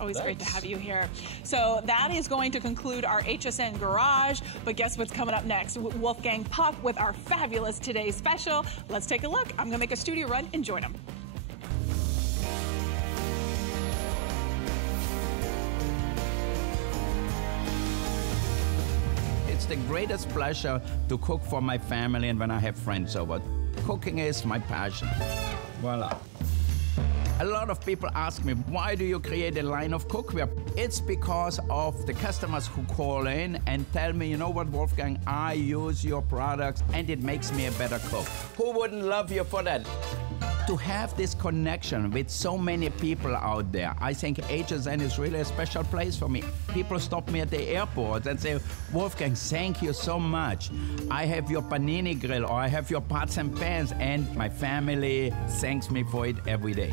Always great to have you here. So that is going to conclude our HSN Garage. But guess what's coming up next? Wolfgang Puck with our fabulous Today's Special. Let's take a look. I'm going to make a studio run and join him. It's the greatest pleasure to cook for my family and when I have friends over. Cooking is my passion. Voila. A lot of people ask me, why do you create a line of cookware? It's because of the customers who call in and tell me, you know what, Wolfgang, I use your products and it makes me a better cook. Who wouldn't love you for that? To have this connection with so many people out there, I think HSN is really a special place for me. People stop me at the airport and say, Wolfgang, thank you so much. I have your panini grill or I have your pots and pans, and my family thanks me for it every day.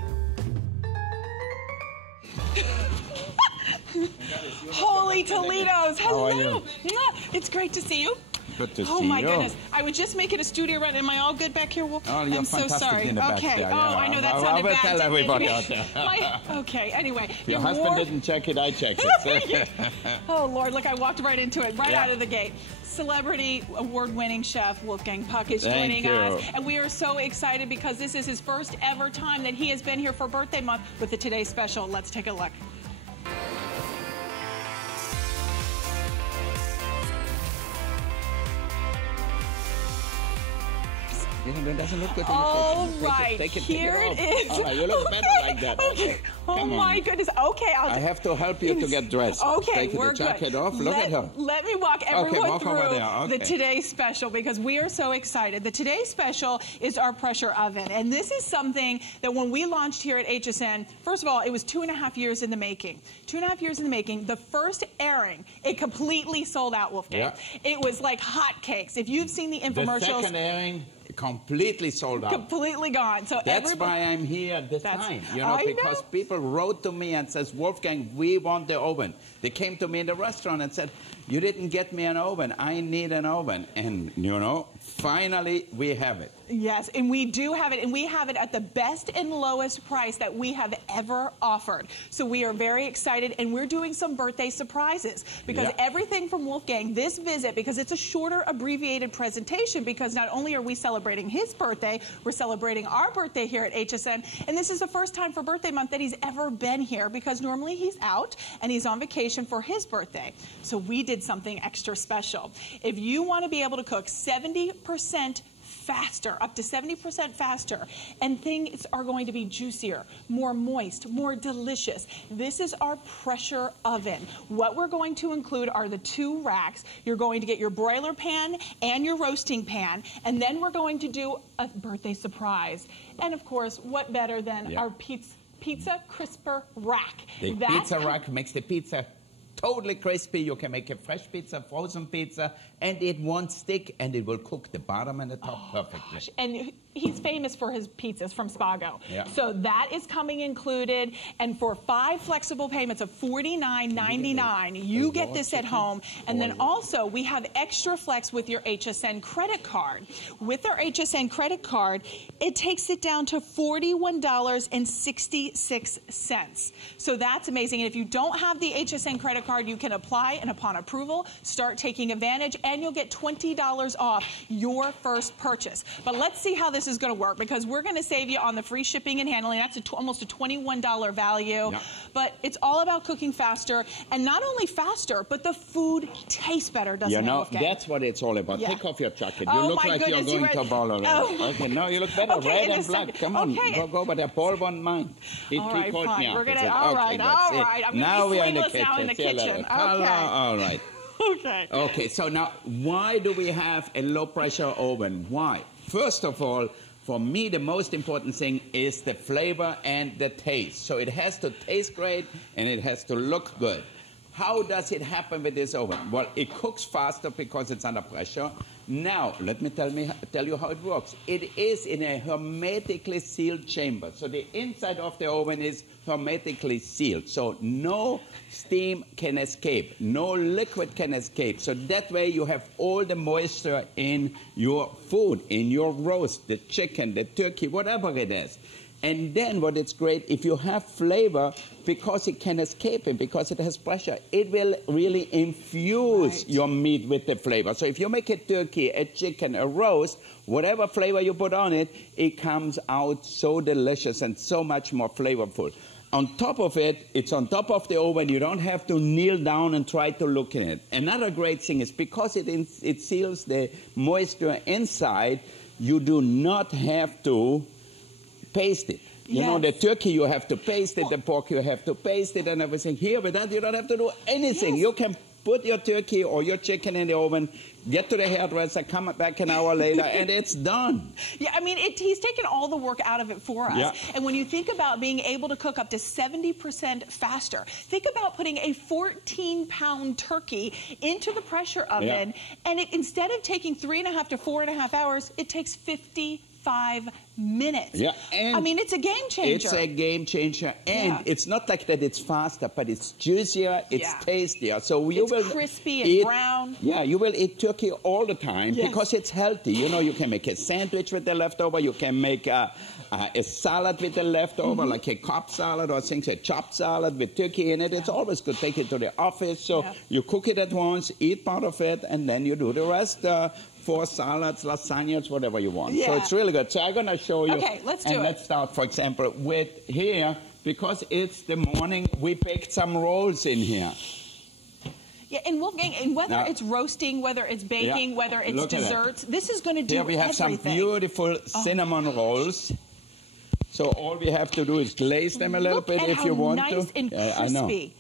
Holy Toledos, hello. How are you? It's great to see you. Good to see you. Oh my goodness. I was just making a studio run. Am I all good back here, Wolf? Oh, you're I'm so fantastic sorry. in the back okay. there. Oh, I know that sounded bad. I will tell everybody out there. Okay, anyway. Your husband didn't check it, I checked it. Oh, Lord, look, I walked right into it, right out of the gate. Celebrity award-winning chef Wolfgang Puck is joining us, and we are so excited because this is his first ever time that he has been here for birthday month with the Today's Special. Let's take a look. It doesn't look good. All right, here it is. All right, you look better like that. Okay. Oh my goodness. Okay, I have to help you to get dressed. Okay, we're good. Take the jacket off. Look at her. Let me walk everyone through the Today's Special because we are so excited. The Today's Special is our pressure oven, and this is something that when we launched here at HSN, first of all, it was 2.5 years in the making. 2.5 years in the making. The first airing, it completely sold out, Wolfgang. Yeah. It was like hotcakes. If you've seen the infomercials. The second airing, completely sold out. Completely gone. So that's why I'm here at this time. You know, because people wrote to me and says, Wolfgang, we want the oven. They came to me in the restaurant and said, you didn't get me an oven. I need an oven. And, you know, finally we have it. Yes, and we do have it, and we have it at the best and lowest price that we have ever offered. So we are very excited, and we're doing some birthday surprises because everything from Wolfgang, this visit, because it's a shorter, abbreviated presentation, because not only are we celebrating his birthday, we're celebrating our birthday here at HSN, and this is the first time for birthday month that he's ever been here because normally he's out and he's on vacation for his birthday. So we did something extra special. If you want to be able to cook 70% faster, up to 70% faster, and things are going to be juicier, more moist, more delicious. This is our pressure oven. What we're going to include are the 2 racks. You're going to get your broiler pan and your roasting pan, and then we're going to do a birthday surprise. And of course, what better than our pizza crisper rack? The pizza rack makes the pizza totally crispy. You can make a fresh pizza, frozen pizza, and it won't stick, and it will cook the bottom and the top perfectly. Gosh. And he's famous for his pizzas from Spago. Yeah. So that is coming included, and for 5 flexible payments of $49.99, you get this at home. And then also, we have Extra Flex with your HSN credit card. With our HSN credit card, it takes it down to $41.66. So that's amazing. And if you don't have the HSN credit card, you can apply, and upon approval, start taking advantage, and you'll get $20 off your first purchase. But let's see how this is going to work, because we're going to save you on the free shipping and handling. That's almost a $21 value. Yep. But it's all about cooking faster, and not only faster, but the food tastes better, doesn't it? You know, that's what it's all about. Take off your jacket. You look like you're going to ball already. Okay, no, you look better. Red and black. Come on, go, but the ball won't mind. All right, fine. We're going to, all right. I'm going to be sleeveless now in the kitchen. Okay. All right. Okay. Okay, so now, why do we have a low-pressure oven? Why? First of all, for me, the most important thing is the flavor and the taste. So it has to taste great, and it has to look good. How does it happen with this oven? Well, it cooks faster because it's under pressure. Now, let me tell you how it works. It is in a hermetically sealed chamber. So the inside of the oven is hermetically sealed. So no steam can escape. No liquid can escape. So that way you have all the moisture in your food, in your roast, the chicken, the turkey, whatever it is. And then what it's great, if you have flavor, because it can escape it, because it has pressure, it will really infuse your meat with the flavor. So if you make a turkey, a chicken, a roast, whatever flavor you put on it, it comes out so delicious and so much more flavorful. On top of it, it's on top of the oven. You don't have to kneel down and try to look in it. Another great thing is because it seals the moisture inside, you do not have to paste it. You know, the turkey, you have to paste it. The pork, you have to paste it and everything. Here with that, you don't have to do anything. You can put your turkey or your chicken in the oven, get to the hairdresser, come back an hour later, and it's done. Yeah, I mean, he's taken all the work out of it for us. Yeah. And when you think about being able to cook up to 70% faster, think about putting a 14-pound turkey into the pressure oven, and instead of taking 3.5 to 4.5 hours, it takes 55 minutes. Yeah, and I mean, it's a game changer. It's a game changer, and it's not like that it's faster, but it's juicier, it's tastier. So you will crispy and brown. Yeah, you will eat turkey all the time because it's healthy. You know, you can make a sandwich with the leftover. You can make a salad with the leftover, like a Cobb salad or things, a chopped salad with turkey in it. It's always good. Take it to the office. So you cook it at once, eat part of it, and then you do the rest. For salads, lasagnas, whatever you want. So it's really good. So I'm going to show you. Okay, let's do it. And let's start, for example, with here, because it's the morning, we baked some rolls in here. Yeah, and Wolfgang, and whether it's roasting, whether it's baking, whether it's desserts, this is going to do everything. Here we have some beautiful cinnamon rolls. So all we have to do is glaze them a little bit if you want to. Nice and crispy. I know.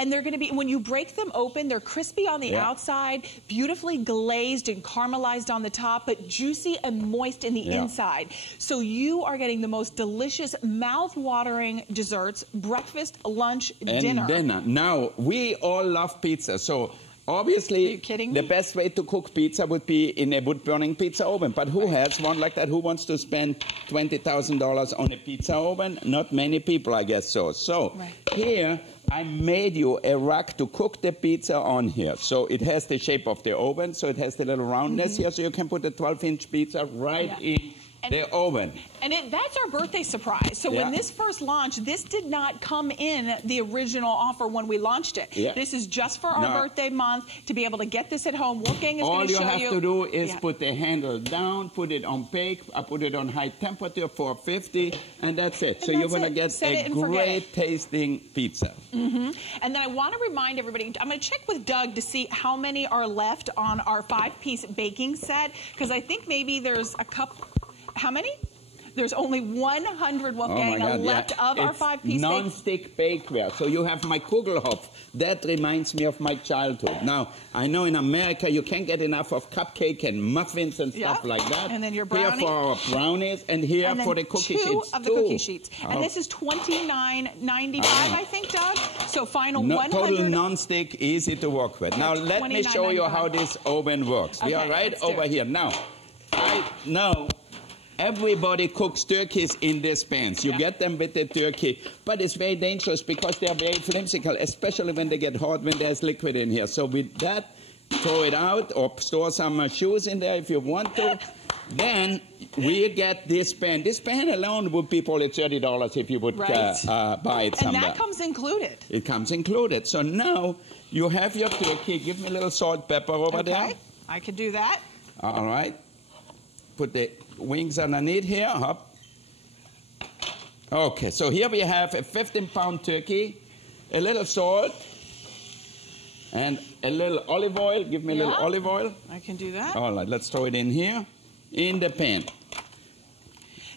And they're going to be, when you break them open, they're crispy on the outside, beautifully glazed and caramelized on the top, but juicy and moist in the inside. So you are getting the most delicious, mouth-watering desserts, breakfast, lunch, dinner. Now, we all love pizza, so obviously the best way to cook pizza would be in a wood-burning pizza oven. But who has one like that? Who wants to spend $20,000 on a pizza oven? Not many people, I guess so. So here, I made you a rack to cook the pizza on here. So it has the shape of the oven, so it has the little roundness here, so you can put a 12-inch pizza right in the oven. And that's our birthday surprise. So when this first launched, this did not come in the original offer when we launched it. This is just for our birthday month to be able to get this at home. Wolfgang is going to show you. All you have to do is put the handle down, put it on bake, I put it on high temperature, 450, and that's it. So you're going to get a great tasting pizza. And then I want to remind everybody, I'm going to check with Doug to see how many are left on our 5-piece baking set, because I think maybe there's a couple. How many? There's only 100, Wolfgang, left of our 5-piece non-stick bakeware. So you have my Kugelhopf. That reminds me of my childhood. Now, I know in America you can't get enough of cupcake and muffins and stuff like that. And then your brownies. Here for our brownies, and here and for the cookie sheets. Two of the cookie sheets. And this is $29.95, I think, Doug. So final 100. Total non-stick, easy to work with. Now, let me show you how this oven works. We are right over here. Now, I know everybody cooks turkeys in these pans. You get them with the turkey, but it's very dangerous because they are very flimsical, especially when they get hot, when there's liquid in here. So with that, throw it out or store some shoes in there if you want to. Then we get this pan. This pan alone would be probably $30 if you would buy it somewhere. And that comes included. It comes included. So now you have your turkey. Give me a little salt, pepper over there. I could do that. All right. Put the wings underneath here. Hop. Okay, so here we have a 15-pound turkey, a little salt, and a little olive oil. Give me a little olive oil. I can do that. All right, let's throw it in here, in the pan.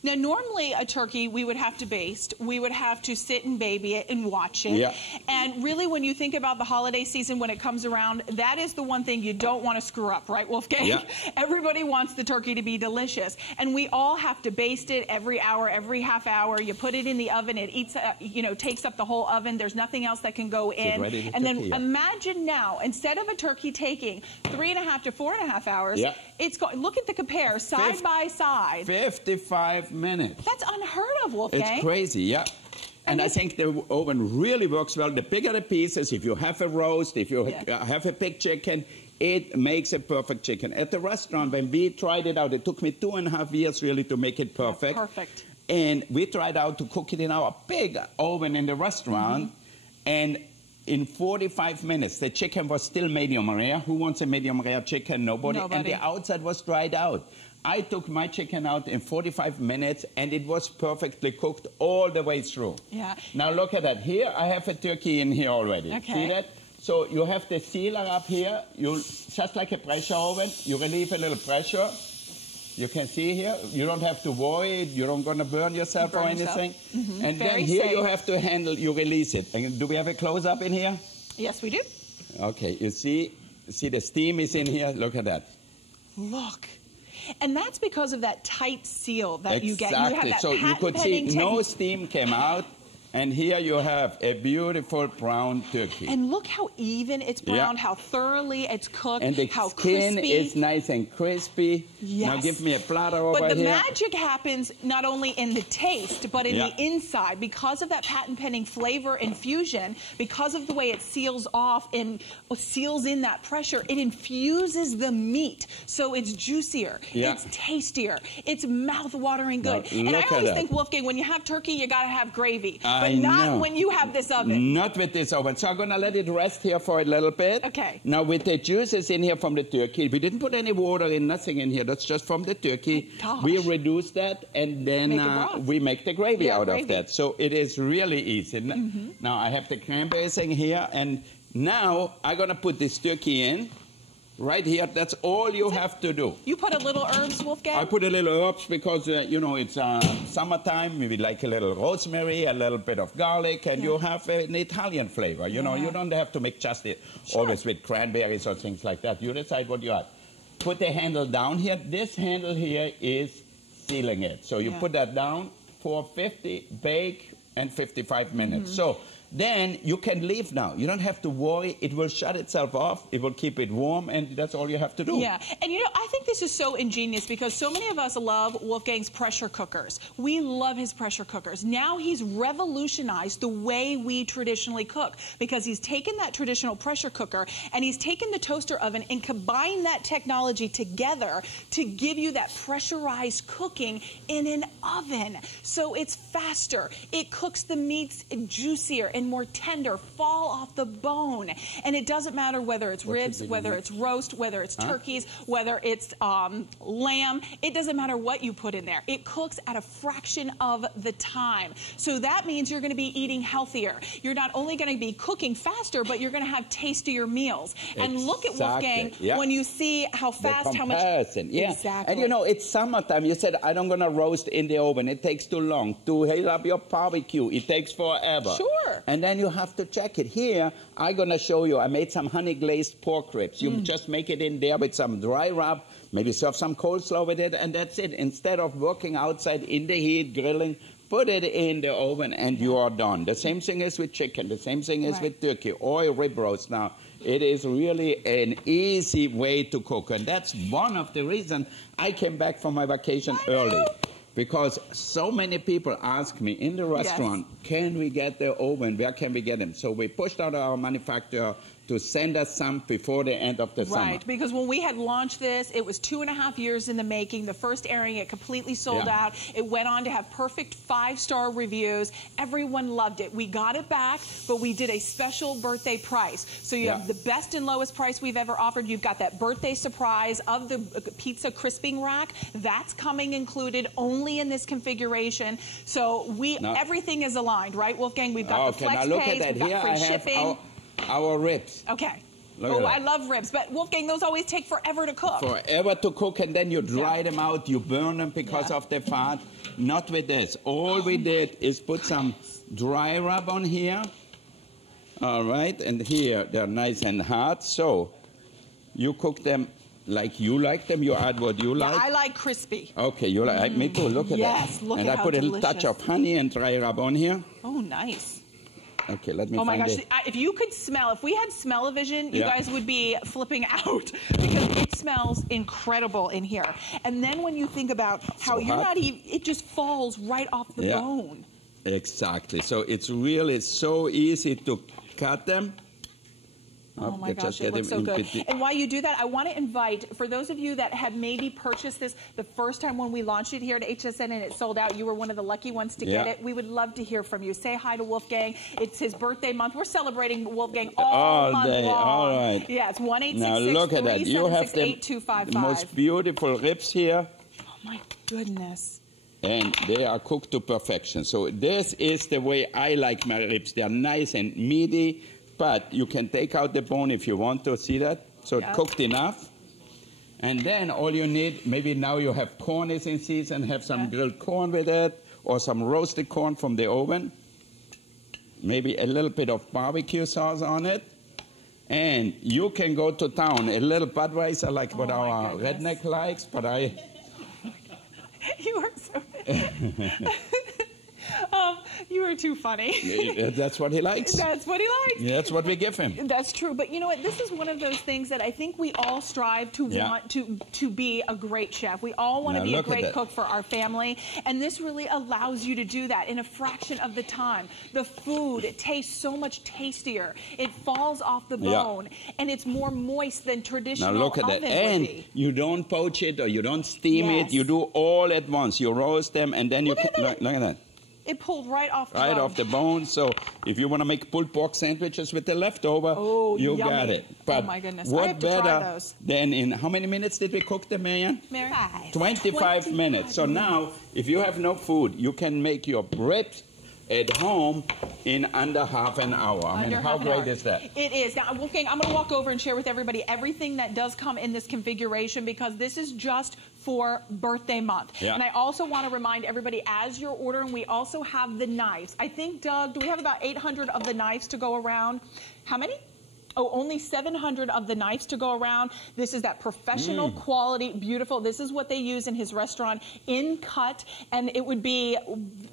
Now, normally a turkey, we would have to baste. We would have to sit and baby it and watch it. Yeah. And really, when you think about the holiday season, when it comes around, that is the one thing you don't want to screw up, right, Wolfgang? Yeah. Everybody wants the turkey to be delicious. And we all have to baste it every hour, every half hour. You put it in the oven. It eats, takes up the whole oven. There's nothing else that can go in. And then imagine now, instead of a turkey taking 3.5 to 4.5 hours, it's look at the compare, side by side. 55 minutes. That's unheard of, Wolfgang. It's crazy, And I think the oven really works well. The bigger the pieces, if you have a roast, if you have a big chicken, it makes a perfect chicken. At the restaurant, when we tried it out, it took me 2.5 years really to make it perfect. Perfect. And we tried out to cook it in our big oven in the restaurant. And in 45 minutes, the chicken was still medium rare. Who wants a medium rare chicken? Nobody. And the outside was dried out. I took my chicken out in 45 minutes, and it was perfectly cooked all the way through. Yeah. Now look at that. Here, I have a turkey in here already. Okay. See that? So you have the sealer up here. You just like a pressure oven. You relieve a little pressure. You can see here. You don't have to worry. You're not going to burn yourself or anything. And Very then here safe. you have to handle. You release it. And do we have a close-up in here? Yes, we do. Okay. You see the steam is in here. Look at that. Look. And that's because of that tight seal that you get. You have that so you could see patent-pending no steam came out. And here you have a beautiful brown turkey. And look how even it's browned, how thoroughly it's cooked, and the how skin crispy. is nice and crispy. Yes. Now give me a platter over here. But the magic happens not only in the taste, but in the inside. Because of that patent-pending flavor infusion, because of the way it seals off and seals in that pressure, it infuses the meat. So it's juicier, it's tastier, it's mouth-watering good. Now, and I always think, Wolfgang, when you have turkey, you got to have gravy. But I not know. when you have this oven. Not with this oven. So I'm going to let it rest here for a little bit. Okay. Now with the juices in here from the turkey, we didn't put any water in, nothing in here. That's just from the turkey. Gosh. We reduce that, and then we make the gravy out of that. So it is really easy. Now I have the cranberries in here, and now I'm going to put this turkey in. Right here, that's all you have to do. You put a little herbs, Wolfgang? I put a little herbs because, you know, it's summertime. Maybe like a little rosemary, a little bit of garlic, and you have an Italian flavor. You know, you don't have to make just it always with cranberries or things like that. You decide what you have. Put the handle down here. This handle here is sealing it. So you put that down, 450, bake, and 55 minutes. So then you can leave now. You don't have to worry. It will shut itself off. It will keep it warm, and that's all you have to do. Yeah, and you know, I think this is so ingenious because so many of us love Wolfgang's pressure cookers. We love his pressure cookers. Now he's revolutionized the way we traditionally cook because he's taken that traditional pressure cooker and he's taken the toaster oven and combined that technology together to give you that pressurized cooking in an oven. So it's faster. It cooks the meats juicier and more tender, fall off the bone. And it doesn't matter whether it's ribs, whether it's roast, whether it's turkeys, whether it's lamb. It doesn't matter what you put in there. It cooks at a fraction of the time. So that means you're going to be eating healthier. You're not only going to be cooking faster, but you're going to have tastier meals. And look at Wolfgang when you see how fast, how much. Exactly. And you know, it's summertime. You said, I don't going to roast in the oven. It takes too long. To heat up your barbecue, it takes forever. Sure. And then you have to check it. Here, I'm going to show you. I made some honey glazed pork ribs. You just make it in there with some dry rub, maybe serve some coleslaw with it, and that's it. Instead of working outside in the heat, grilling, put it in the oven, and you are done. The same thing is with chicken. The same thing is with turkey or rib roast. Now, it is really an easy way to cook, and that's one of the reasons I came back from my vacation early. Because so many people ask me in the restaurant, can we get the oven? Where can we get them? So we pushed out our manufacturer to send us some before the end of the summer. Right, because when we had launched this, it was 2.5 years in the making. The first airing, it completely sold out. It went on to have perfect 5-star reviews. Everyone loved it. We got it back, but we did a special birthday price. So you have the best and lowest price we've ever offered. You've got that birthday surprise of the pizza crisping rack. That's coming included only in this configuration. So everything is aligned, right, Wolfgang? We've got the flex pays, we've got free shipping. Our ribs. Okay. Oh, I love ribs, but Wolfgang, those always take forever to cook. Forever to cook, and then you dry them out, you burn them because of the fat. Not with this. All we did is put some dry rub on here. All right, and here they're nice and hard. So you cook them like you like them. You add what you like. I like crispy. Okay, you like me too. Look at that. Yes, look and at I put a little touch of honey and dry rub on here. Oh, nice. Okay, let me find it. Oh my gosh, it. if you could smell, if we had smell-o-vision, you guys would be flipping out because it smells incredible in here. And then when you think about how you're not even, it just falls right off the bone. Exactly. So it's really so easy to cut them. Oh my gosh, it looks so good. And while you do that, I want to invite, for those of you that had maybe purchased this the first time when we launched it here at HSN and it sold out, you were one of the lucky ones to get it. We would love to hear from you. Say hi to Wolfgang. It's his birthday month. We're celebrating Wolfgang all month long. All right. Yeah, it's 1-866-376-8255. Now look at that. You have the most beautiful ribs here. Oh my goodness. And they are cooked to perfection. So this is the way I like my ribs. They're nice and meaty. But you can take out the bone if you want to. See that? So it's cooked enough. And then all you need, maybe now you have corn is in season, have some grilled corn with it, or some roasted corn from the oven. Maybe a little bit of barbecue sauce on it. And you can go to town. A little Budweiser, like what our redneck likes, but I... You are so... you are too funny. That's what he likes. That's what he likes. Yeah, that's what we give him. That's true. But you know what? This is one of those things that I think we all strive to want to be a great chef. We all want to be a great cook for our family. And this really allows you to do that in a fraction of the time. The food, it tastes so much tastier. It falls off the bone. And it's more moist than traditional oven would be. Now look at that. And you don't poach it or you don't steam it. You do all at once. You roast them and then look at that. It pulled right off the bone. Right off the bone. So if you want to make pulled pork sandwiches with the leftover, you got it. But oh my goodness. What I have to better try those. than in how many minutes did we cook them, Marianne? 25 minutes. So now, if you have no food, you can make your bread at home in under half an hour. I mean, how great is that? It is. Now, Wolfgang, I'm going to walk over and share with everybody everything that does come in this configuration because this is just for birthday month. And I also want to remind everybody, as you're ordering, we also have the knives. I think, Doug, do we have about 800 of the knives to go around? How many? Oh, only 700 of the knives to go around. This is that professional quality, beautiful. This is what they use in his restaurant, in cut. And it would be,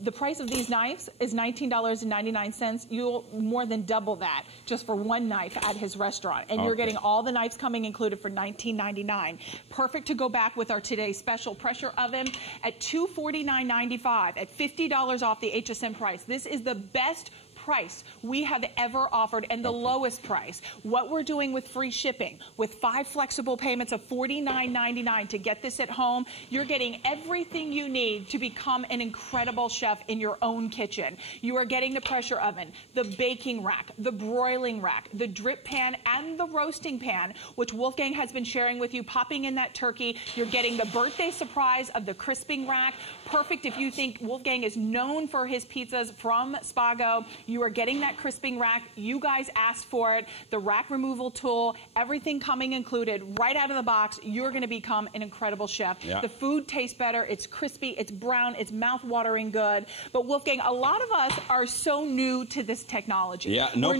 the price of these knives is $19.99. You'll more than double that just for one knife at his restaurant. And you're getting all the knives coming included for $19.99. Perfect to go back with our today's special pressure oven at $249.95 at $50 off the HSN price. This is the best price we have ever offered and the lowest price. What we're doing with free shipping, with 5 flexible payments of $49.99 to get this at home, you're getting everything you need to become an incredible chef in your own kitchen. You are getting the pressure oven, the baking rack, the broiling rack, the drip pan, and the roasting pan, which Wolfgang has been sharing with you, popping in that turkey. You're getting the birthday surprise of the crisping rack. Perfect if you think Wolfgang is known for his pizzas from Spago. You are getting that crisping rack. You guys asked for it. The rack removal tool, everything coming included right out of the box. You're going to become an incredible chef. The food tastes better. It's crispy. It's brown. It's mouth-watering good. But Wolfgang, a lot of us are so new to this technology. You know,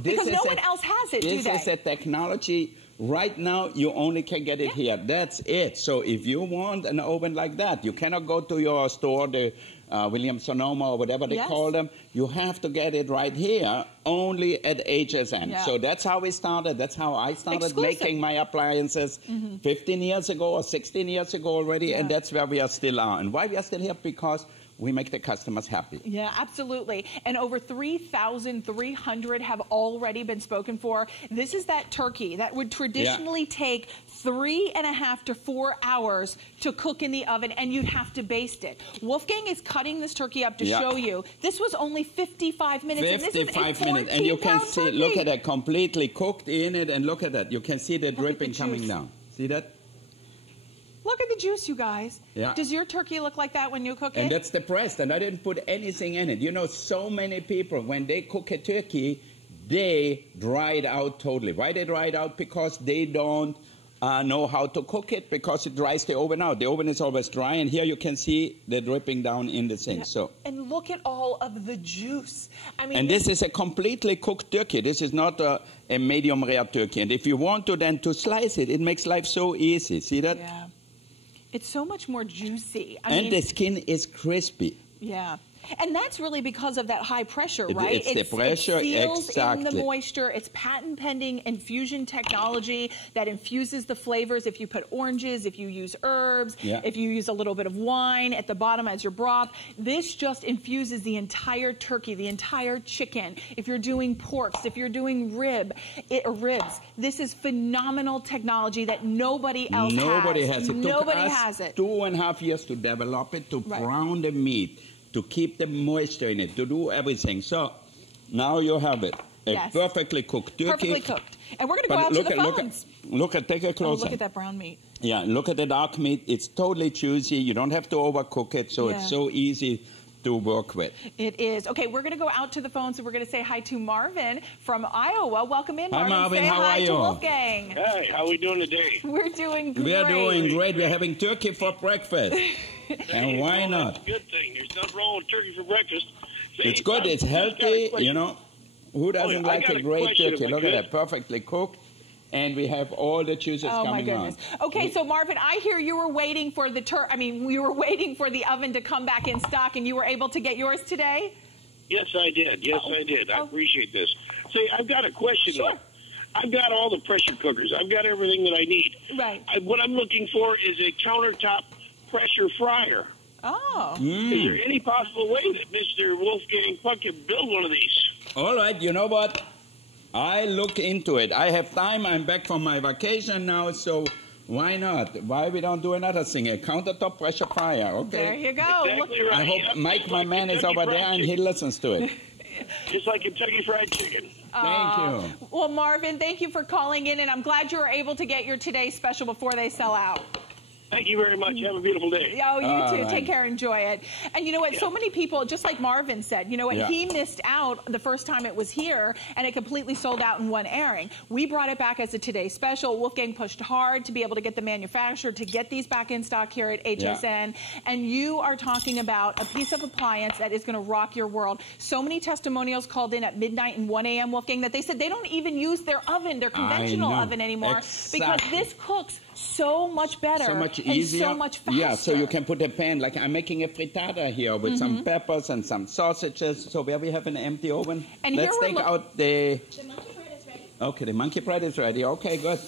because no one else has it, do they? This is a technology. Right now, you only can get it here. That's it. So if you want an oven like that, you cannot go to your store, the Williams-Sonoma or whatever they call them. You have to get it right here, only at HSN. So that's how we started. That's how I started making my appliances 15 years ago or 16 years ago already, and that's where we are still are. And why we are still here? Because we make the customers happy. Yeah, absolutely. And over 3,300 have already been spoken for. This is that turkey that would traditionally take 3.5 to 4 hours to cook in the oven, and you'd have to baste it. Wolfgang is cutting this turkey up to show you. This was only 55 minutes. 55 minutes. And you can see, look at that, completely cooked in it, and look at that. You can see the dripping coming down. See that? Look at the juice, you guys. Does your turkey look like that when you cook it? And that's the breast, and I didn't put anything in it. You know, so many people, when they cook a turkey, they dry it out totally. Why they dry it out? Because they don't know how to cook it, because it dries the oven out. The oven is always dry, and here you can see the dripping down in the sink. So. And look at all of the juice. I mean, and this is a completely cooked turkey. This is not a medium rare turkey. And if you want to then to slice it, it makes life so easy. See that? Yeah. It's so much more juicy. I mean, the skin is crispy. Yeah. And that's really because of that high pressure, right? It's the pressure, it seals exactly. in the moisture. It's patent-pending infusion technology that infuses the flavors. If you put oranges, if you use herbs, if you use a little bit of wine at the bottom as your broth, this just infuses the entire turkey, the entire chicken. If you're doing porks, if you're doing ribs, this is phenomenal technology that nobody else has. Nobody has it. Nobody has it. 2.5 years to develop it, to brown the meat, to keep the moisture in it, to do everything. So now you have it. A perfectly cooked turkey. Perfectly cooked. And we're going to go out to the phones. Take a close look at that brown meat. Yeah, look at the dark meat. It's totally juicy. You don't have to overcook it, so it's so easy to work with. It is. Okay, we're going to go out to the phones, and we're going to say hi to Marvin from Iowa. Welcome in, Marvin. Hi, Marvin. Say how hi are you? to Wolfgang. Hey, how are we doing today? We're doing great. We are doing great. We're having turkey for breakfast. And why not? That's a good thing. There's nothing wrong with turkey for breakfast. It's good. It's healthy. You know, who doesn't like a great turkey? Look at that, perfectly cooked. And we have all the juices coming out. Oh, my goodness. Okay, so Marvin, I hear you were waiting for we were waiting for the oven to come back in stock, and you were able to get yours today? Yes, I did. Yes, I did. I appreciate this. See, I've got a question. Sure. I've got all the pressure cookers. I've got everything that I need. Right. What I'm looking for is a countertop pressure fryer. Oh. Is there any possible way that Mr. Wolfgang Puck can build one of these? All right, you know what? I look into it. I have time. I'm back from my vacation now, so why not? Why we don't do another thing? A countertop pressure fryer, okay? There you go. Exactly right. I hope Mike, my man, is over there and he listens to it. Just like Kentucky Fried Chicken. Thank you. Well, Marvin, thank you for calling in, and I'm glad you were able to get your Today Special before they sell out. Thank you very much. Have a beautiful day. Oh, you too. Take care. Enjoy it. And you know what? So many people, just like Marvin said, you know what? He missed out the first time it was here, and it completely sold out in one airing. We brought it back as a Today Special. Wolfgang pushed hard to be able to get the manufacturer to get these back in stock here at HSN. And you are talking about a piece of appliance that is going to rock your world. So many testimonials called in at midnight and 1 a.m., Wolfgang, that they said they don't even use their oven, their conventional oven anymore, because this cooks so much better. So much easier. And so much faster. Yeah, so you can put a pan, like I'm making a frittata here with some peppers and some sausages. So where we have an empty oven, and let's take out the... The monkey bread is ready. Okay, the monkey bread is ready. Okay, good.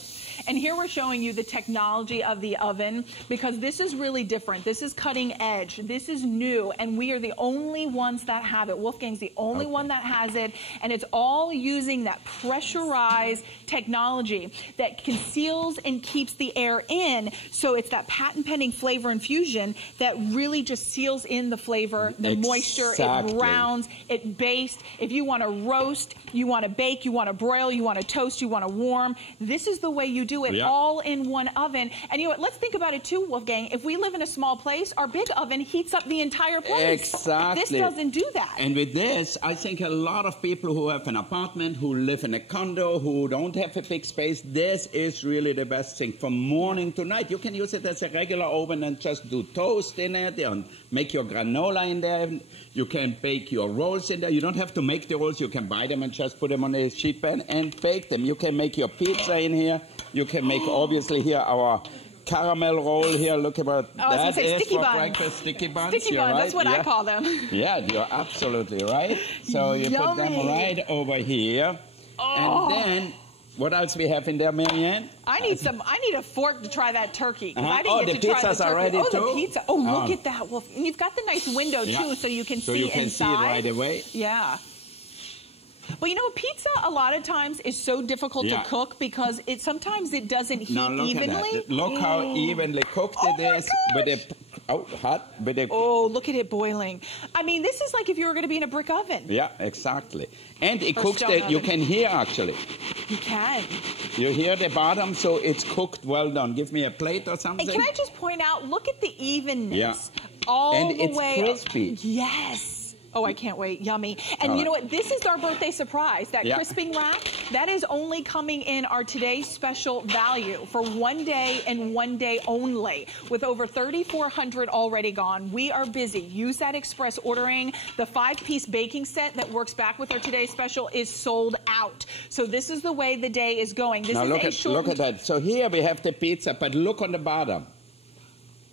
And here we're showing you the technology of the oven, because this is really different. This is cutting edge. This is new, and we are the only ones that have it. Wolfgang's the only one that has it, and it's all using that pressurized technology that conceals and keeps the air in. So it's that patent-pending flavor infusion that really just seals in the flavor, the moisture. It browns, it bastes. If you want to roast, you want to bake, you want to broil, you want to toast, you want to warm, this is the way you do it, all in one oven. And you know what, let's think about it too, Wolfgang. If we live in a small place, our big oven heats up the entire place. Exactly. This doesn't do that. And with this, I think a lot of people who have an apartment, who live in a condo, who don't have a big space, this is really the best thing. From morning to night, you can use it as a regular oven and just do toast in it and make your granola in there. You can bake your rolls in there. You don't have to make the rolls. You can buy them and just put them on a sheet pan and bake them. You can make your pizza in here. You can make, obviously, here our caramel roll here. Look about that is for breakfast. Sticky buns. Sticky buns, that's what I call them. Yeah, you're absolutely right. So you put them right over here. And then, what else we have in there, Marianne? I need a fork to try that turkey. I didn't get the to try pizzas the are ready too? The pizza. Oh, look at that, Wolf. And you've got the nice window too, so you can see inside. So you can see it right away. Yeah. Well, you know, pizza a lot of times is so difficult to cook because sometimes it doesn't heat evenly. Look how evenly cooked it is with a hot with a. Oh, look at it boiling! I mean, this is like if you were going to be in a brick oven. Yeah, exactly. And it cooks it. You can hear actually. You can. You hear the bottom, so it's cooked well done. Give me a plate or something. And can I just point out? Look at the evenness. Yeah. All and the it's way. Crispy. Yes. Oh, I can't wait. Yummy. And you know what? This is our birthday surprise. That crisping rack, that is only coming in our today's special value for 1 day and 1 day only. With over 3,400 already gone, we are busy. Use that express ordering. The 5-piece baking set that works back with our today's special is sold out. So this is the way the day is going. This now is look at that. So here we have the pizza, but look on the bottom.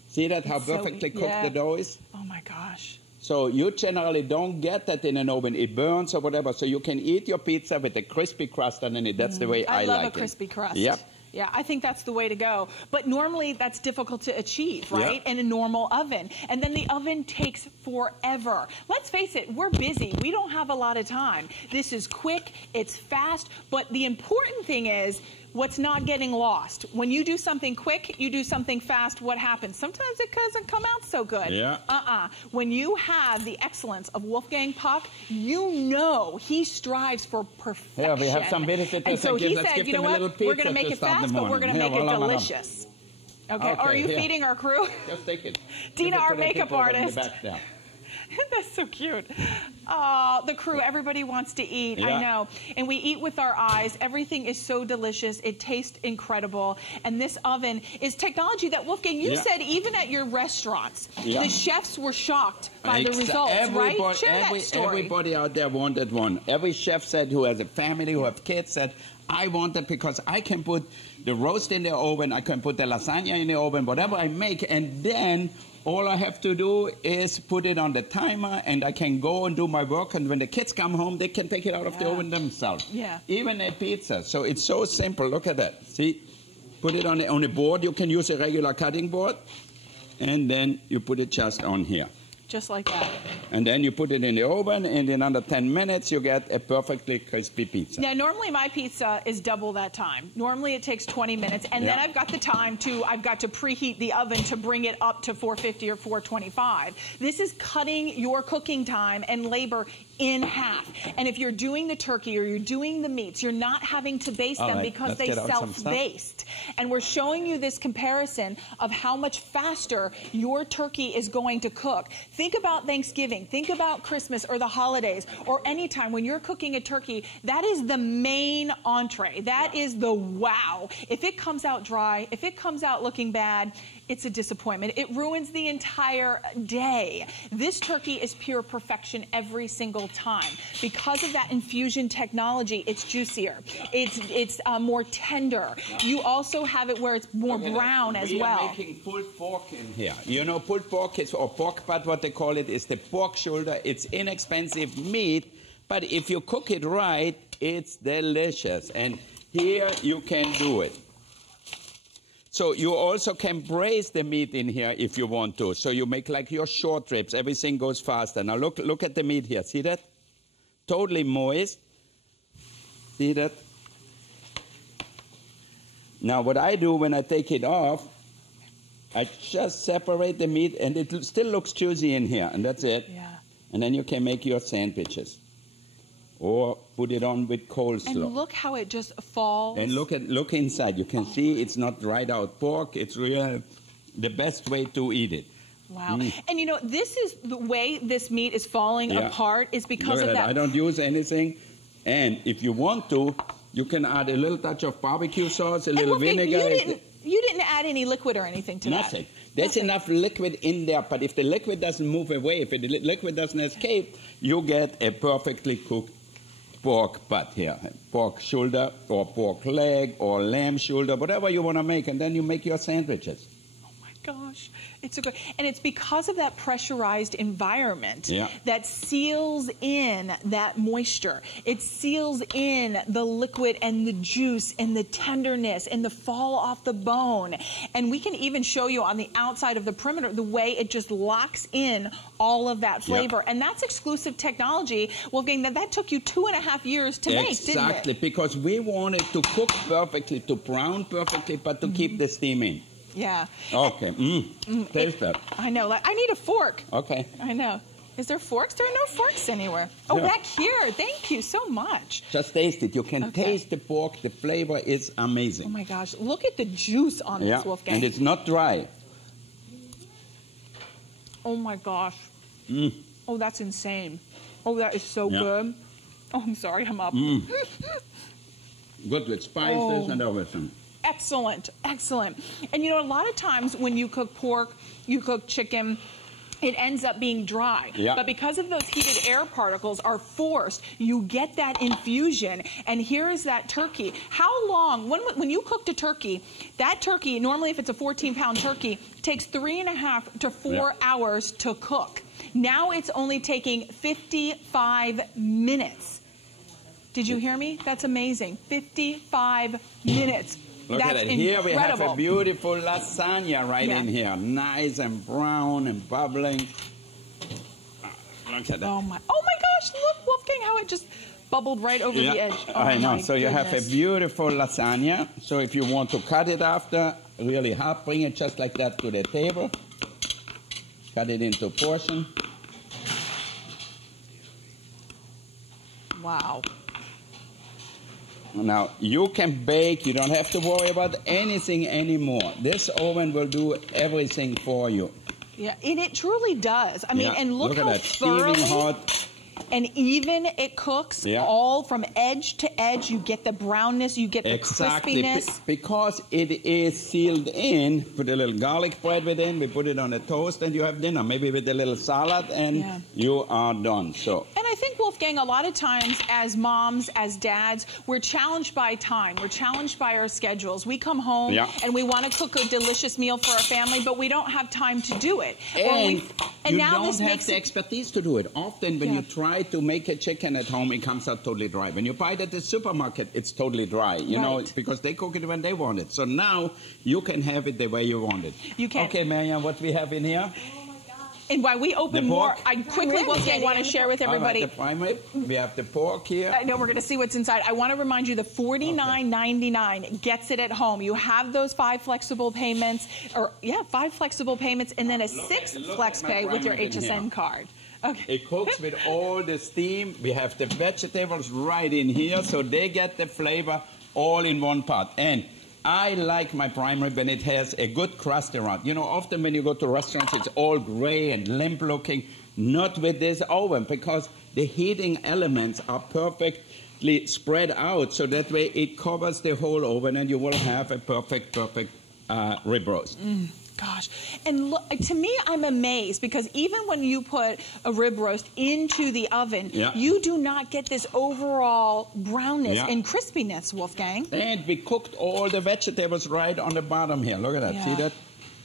See that, how perfectly cooked the dough is? Oh, my gosh. So you generally don't get that in an oven. It burns or whatever. So you can eat your pizza with a crispy crust underneath. That's the way I like it. I love a crispy crust. Yep. Yeah, I think that's the way to go. But normally that's difficult to achieve, right? In a normal oven. And then the oven takes forever. Let's face it, we're busy. We don't have a lot of time. This is quick, it's fast, but the important thing is what's not getting lost. When you do something quick, you do something fast, what happens? Sometimes it doesn't come out so good. Yeah. When you have the excellence of Wolfgang Puck, you know he strives for perfection. Yeah, we have some benefit. And so he said, you know what, we're going to make it fast, but we're going to make it delicious. Okay, are you feeding our crew? Just take it. Dina, our makeup artist. That's so cute. Oh, the crew, everybody wants to eat, I know. And we eat with our eyes. Everything is so delicious. It tastes incredible. And this oven is technology that, Wolfgang, you said even at your restaurants, the chefs were shocked by the results, right? Share that story. Everybody out there wanted one. Every chef said, who has a family, who have kids, said, I want it because I can put the roast in the oven, I can put the lasagna in the oven, whatever I make, and then all I have to do is put it on the timer, and I can go and do my work, and when the kids come home, they can take it out of the oven themselves. Even a pizza. So it's so simple. Look at that. See? Put it on a board. You can use a regular cutting board, and then you put it just on here. Just like that. And then you put it in the oven, and in under 10 minutes, you get a perfectly crispy pizza. Now, normally my pizza is double that time. Normally it takes 20 minutes, and then I've got the time to, I've got to preheat the oven to bring it up to 450 or 425. This is cutting your cooking time and labor in half. And if you're doing the turkey or you're doing the meats, you're not having to baste them because they self-baste. And we're showing you this comparison of how much faster your turkey is going to cook. Think about Thanksgiving, think about Christmas or the holidays or any time when you're cooking a turkey. That is the main entree. That is the wow. If it comes out dry, if it comes out looking bad, it's a disappointment. It ruins the entire day. This turkey is pure perfection every single time. Because of that infusion technology, it's juicier. It's more tender. You also have it where it's more brown as well. We are making pulled pork in here. You know, pulled pork is, or pork butt, what they call it, is the pork shoulder. It's inexpensive meat, but if you cook it right, it's delicious. And here you can do it. So you also can braise the meat in here if you want to. So you make like your short ribs. Everything goes faster. Now look at the meat here. See that? Totally moist. See that? Now what I do when I take it off, I just separate the meat, and it still looks juicy in here, and that's it. Yeah. And then you can make your sandwiches. Or put it on with coleslaw. And look how it just falls. And look inside. You can see it's not dried out pork. It's real, the best way to eat it. Wow. And you know, this is the way this meat is falling apart is because of that. I don't use anything. And if you want to, you can add a little touch of barbecue sauce, a little vinegar. You didn't add any liquid or anything to that. Nothing. There's enough liquid in there, but if the liquid doesn't move away, if the liquid doesn't escape, you get a perfectly cooked pork butt here, pork shoulder or pork leg or lamb shoulder, whatever you want to make, and then you make your sandwiches. Oh my gosh, it's so good. And it's because of that pressurized environment that seals in that moisture. It seals in the liquid and the juice and the tenderness and the fall off the bone. And we can even show you on the outside of the perimeter the way it just locks in all of that flavor. And that's exclusive technology. Wolfgang, that took you 2.5 years to make, didn't it? Exactly, because we wanted to cook perfectly, to brown perfectly, but to keep the steam in. Yeah. Okay. Taste that. I know. Like, I need a fork. Okay. I know. Is there forks? There are no forks anywhere. Oh, back here. Thank you so much. Just taste it. You can taste the pork. The flavor is amazing. Oh, my gosh. Look at the juice on this, Wolfgang. And it's not dry. Oh, my gosh. Oh, that's insane. Oh, that is so good. Oh, I'm sorry. I'm up. Good with spices and everything. Excellent, excellent. And you know, a lot of times when you cook pork, you cook chicken, it ends up being dry. But because of those heated air particles are forced, you get that infusion. And here is that turkey. How long, when you cooked a turkey, that turkey, normally if it's a 14-pound turkey, takes 3.5 to 4 hours to cook. Now it's only taking 55 minutes. Did you hear me? That's amazing. 55 minutes. Look That's at it. Here we have incredible. a beautiful lasagna right in here. Nice and brown and bubbling. Look at that. Oh my gosh, look, Wolfgang, how it just bubbled right over the edge. Oh, I know. my So you have a goodness. beautiful lasagna. So if you want to cut it after, really hot, bring it just like that to the table. Cut it into portion. Wow. Now, you can bake. You don't have to worry about anything anymore. This oven will do everything for you. Yeah, and it truly does. I mean, Yeah, and look at how that. Steaming thoroughly hot. and even it cooks all from edge to edge. You get the brownness, you get the crispiness. Because it is sealed in. Put a little garlic bread within. We put it on a toast, and you have dinner. Maybe with a little salad, and you are done. So. And I think, Wolfgang, a lot of times as moms, as dads, we're challenged by time. We're challenged by our schedules. We come home and we want to cook a delicious meal for our family, but we don't have time to do it. And you now don't this have makes the expertise to do it. Often when you try to make a chicken at home, it comes out totally dry. When you buy it at the supermarket, it's totally dry, you know, because they cook it when they want it. So now you can have it the way you want it. You can. Okay, Marianne, what we have in here? And while we open more, I quickly, Wolfgang, want to share with everybody. The prime rib. We have the pork here. I know we're going to see what's inside. I want to remind you the $49.99 gets it at home. You have those 5 flexible payments, or 5 flexible payments, and then a 6th flex pay with your HSN card. Okay. It cooks with all the steam. We have the vegetables right in here, so they get the flavor all in one pot. And I like my prime rib when it has a good crust around. You know, often when you go to restaurants, it's all gray and limp looking. Not with this oven, because the heating elements are perfectly spread out, so that way it covers the whole oven, and you will have a perfect rib roast. Gosh. And look, to me, I'm amazed, because even when you put a rib roast into the oven, you do not get this overall brownness and crispiness, Wolfgang. And we cooked all the vegetables right on the bottom here. Look at that. See that?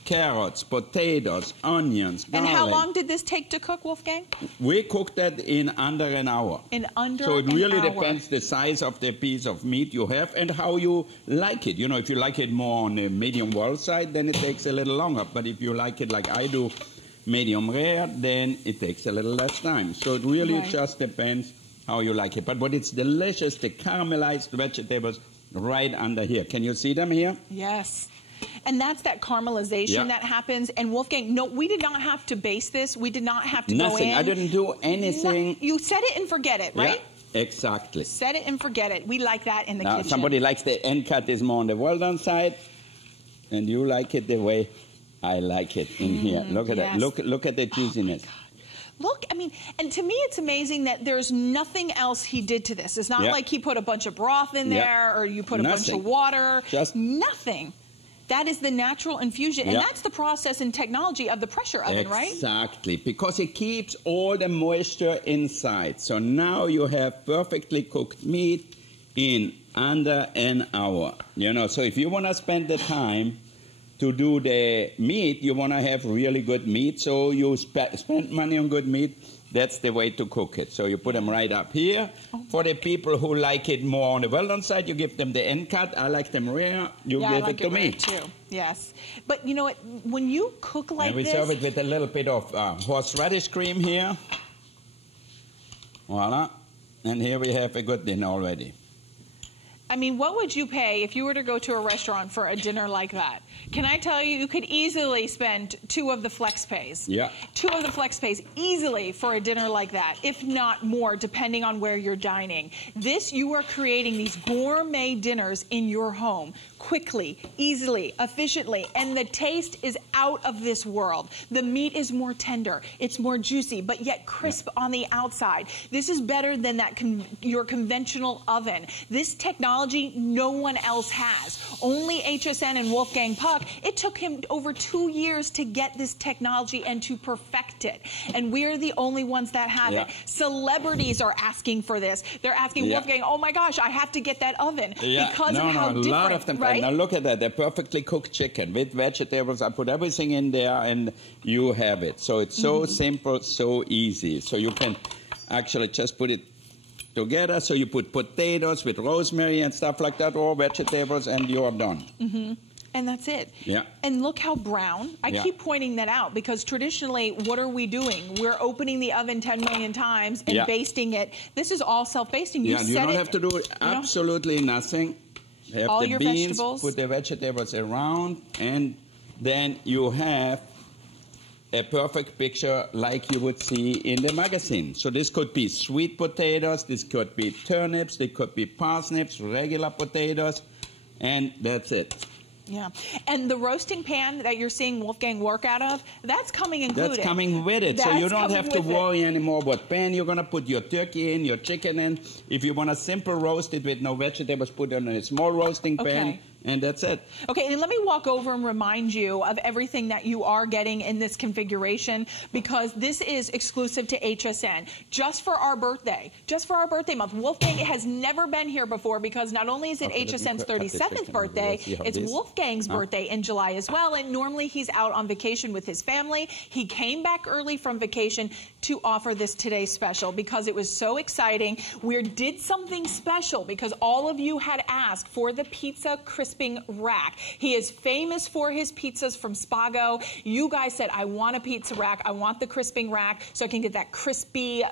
Carrots, potatoes, onions, garlic. And how long did this take to cook, Wolfgang? We cooked that in under an hour. In under So it really an hour. depends the size of the piece of meat you have and how you like it. You know, if you like it more on the medium well side, then it takes a little longer. But if you like it like I do, medium rare, then it takes a little less time. So it really just depends how you like it. But what it's delicious, the caramelized vegetables right under here. Can you see them here? Yes. And that's that caramelization that happens. And Wolfgang, no, we did not have to base this. We did not have to go in. I didn't do anything. You set it and forget it, right? Yeah, exactly. Set it and forget it. We like that in the kitchen. Somebody likes the end cut is more on the well done side, and you like it the way I like it in here. Look at that. Look at the juiciness. Look, I mean, and to me it's amazing that there's nothing else he did to this. It's not like he put a bunch of broth in there or you put a bunch of water. Just nothing. That is the natural infusion. And that's the process and technology of the pressure oven, right? Exactly, because it keeps all the moisture inside. So now you have perfectly cooked meat in under an hour. You know, so if you want to spend the time to do the meat, you want to have really good meat. So you spend money on good meat. That's the way to cook it. So you put them right up here. For the people who like it more on the well-done side, you give them the end cut. I like them rare. You give it to me. Too. Yes. But you know what? When you cook like this... And we serve it with a little bit of horseradish cream here. Voila. And here we have a good dinner already. I mean, what would you pay if you were to go to a restaurant for a dinner like that? Can I tell you, you could easily spend 2 of the flex pays. Yeah. 2 of the flex pays easily for a dinner like that, if not more, depending on where you're dining. This, you are creating these gourmet dinners in your home, quickly, easily, efficiently, and the taste is out of this world. The meat is more tender, it's more juicy, but yet crisp on the outside. This is better than that your conventional oven. This technology technology no one else has. Only HSN and Wolfgang Puck, it took him over 2 years to get this technology and to perfect it. And we're the only ones that have it. Celebrities are asking for this. They're asking Wolfgang, oh my gosh, I have to get that oven because of how different, a lot of them. Right? Now look at that, they're perfectly cooked chicken with vegetables. I put everything in there and you have it. So it's so simple, so easy. So you can actually just put it together. So you put potatoes with rosemary and stuff like that, or vegetables, and you're done. And that's it. Yeah. And look how brown. I keep pointing that out because traditionally, what are we doing? We're opening the oven 10 million times and basting it. This is all self-basting. You don't have to do absolutely nothing. Have all the your beans, vegetables. Put the vegetables around, and then you have a perfect picture like you would see in the magazine. So this could be sweet potatoes, this could be turnips, this could be parsnips, regular potatoes, and that's it. Yeah, and the roasting pan that you're seeing Wolfgang work out of, that's coming included. That's coming with it, so you don't have to worry anymore what pan you're going to put your turkey in, your chicken in. If you want a simple roast it with no vegetables, put it on a small roasting pan. And that's it. Okay, and let me walk over and remind you of everything that you are getting in this configuration, because this is exclusive to HSN. Just for our birthday month. Wolfgang has never been here before because not only is it HSN's 37th birthday, it's Wolfgang's birthday in July as well, and normally he's out on vacation with his family. He came back early from vacation to offer this today's special because it was so exciting. We did something special because all of you had asked for the pizza crisping rack. He is famous for his pizzas from Spago. You guys said, I want a pizza rack. I want the crisping rack so I can get that crispy,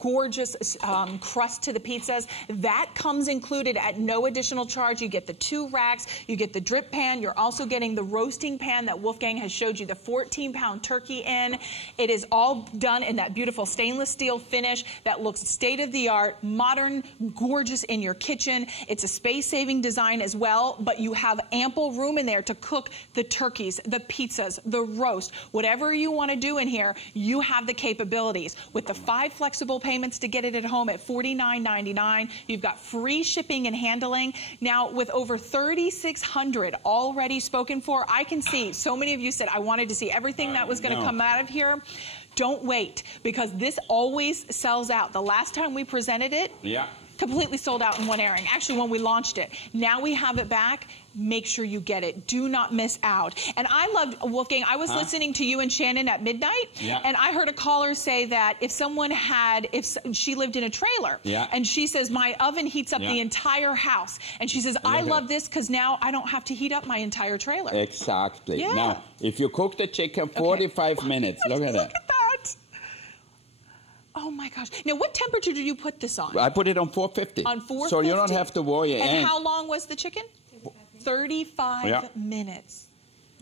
gorgeous crust to the pizzas. That comes included at no additional charge. You get the 2 racks, you get the drip pan, you're also getting the roasting pan that Wolfgang has showed you the 14-pound turkey in. It is all done in that beautiful stainless steel finish that looks state-of-the-art, modern, gorgeous in your kitchen. It's a space-saving design as well, but you have ample room in there to cook the turkeys, the pizzas, the roast, whatever you want to do in here, you have the capabilities. With the 5 flexible payments to get it at home at $49.99. You've got free shipping and handling. Now, with over 3,600 already spoken for, I can see so many of you said, I wanted to see everything that was going to come out of here. Don't wait, because this always sells out. The last time we presented it, completely sold out in one airing. Actually, when we launched it. Now we have it back. Make sure you get it. Do not miss out. And I loved, Wolfgang, I was listening to you and Shannon at midnight, and I heard a caller say that if someone had, if she lived in a trailer, and she says, my oven heats up the entire house. And she says, I love this because now I don't have to heat up my entire trailer. Exactly. Now, if you cook the chicken 45 minutes, look at that. Look at that. Oh my gosh. Now, what temperature did you put this on? I put it on 450. On 450? So you don't have to worry. And how long was the chicken? 35 minutes.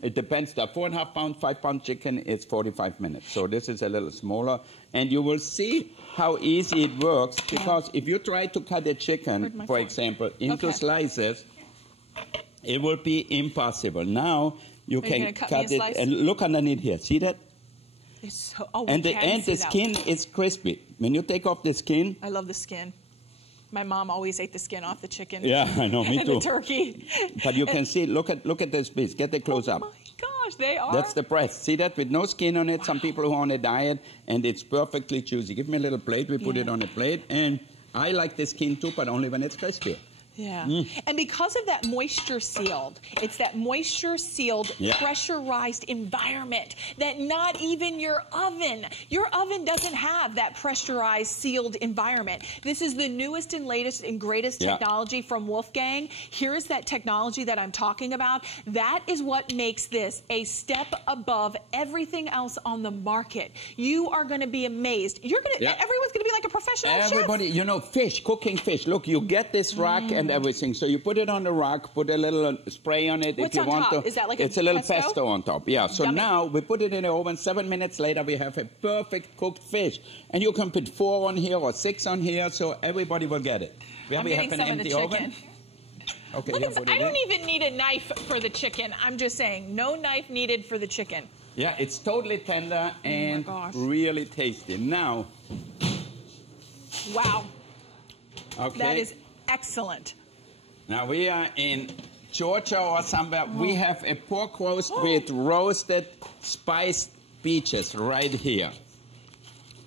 It depends. The 4.5 pound, 5 pound chicken is 45 minutes. So this is a little smaller. And you will see how easy it works, because if you try to cut a chicken, for example, into slices, it will be impossible. Now you can cut it and look underneath here. See that? It's so, and the skin is crispy. When you take off the skin. I love the skin. My mom always ate the skin off the chicken. Yeah, I know, me too. And the turkey. But you can see, look at this piece. Get the close up. Oh my gosh, they are. That's the breast. See that? With no skin on it. Some people who are on a diet, and it's perfectly juicy. Give me a little plate. We put it on a plate. And I like the skin too, but only when it's crispy. Yeah. And because of that moisture sealed, it's that moisture sealed, pressurized environment that not even your oven doesn't have that pressurized sealed environment. This is the newest and latest and greatest technology from Wolfgang. Here is that technology that I'm talking about. That is what makes this a step above everything else on the market. You are going to be amazed. You're going to, everyone's going to be like a professional chef. Everybody, you know, cooking fish. Look, you get this rack and everything. So you put it on the rack, put a little spray on it. What's if you on want top? to. Is that like it's a little pesto on top. Yeah. So Yummy. now we put it in the oven. 7 minutes later, we have a perfect cooked fish. And you can put 4 on here or 6 on here, so everybody will get it. I'm getting some of the chicken. Okay. I don't even need a knife for the chicken. I'm just saying, no knife needed for the chicken. Yeah, it's totally tender and really tasty. Now. Wow. Okay. That is excellent. Now we are in Georgia or somewhere. We have a pork roast with roasted spiced peaches right here.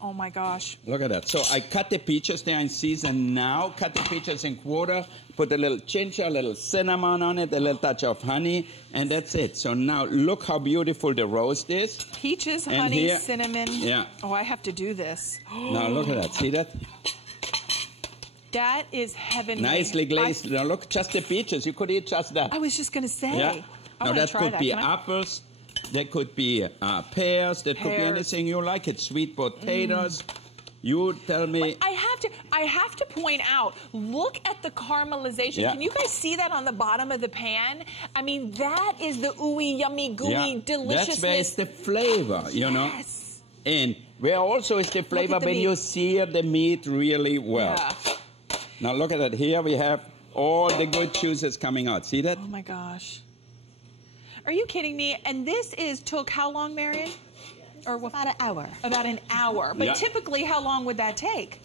Oh my gosh. Look at that. So I cut the peaches, they are in season now. Cut the peaches in quarter, put a little ginger, a little cinnamon on it, a little touch of honey, and that's it. So now look how beautiful the roast is. Peaches, and honey, here, cinnamon. Yeah. Oh, I have to do this. Now look at that. See that? That is heavenly. Nicely glazed. Now look, just the peaches. You could eat just that. I was just going to say. Yeah. Now that could be apples. There could be pears. There could be anything you like. It's sweet potatoes. You tell me. But I have to point out, look at the caramelization. Yeah. Can you guys see that on the bottom of the pan? I mean, that is the ooey, yummy, gooey deliciousness. That's where it's the flavor, you know. And where also is the flavor when you sear the meat really well. Yeah. Now look at that. Here we have all the good juices coming out. See that? Oh my gosh. Are you kidding me? And this took how long, Marion? Or about an hour. About an hour. But typically, how long would that take?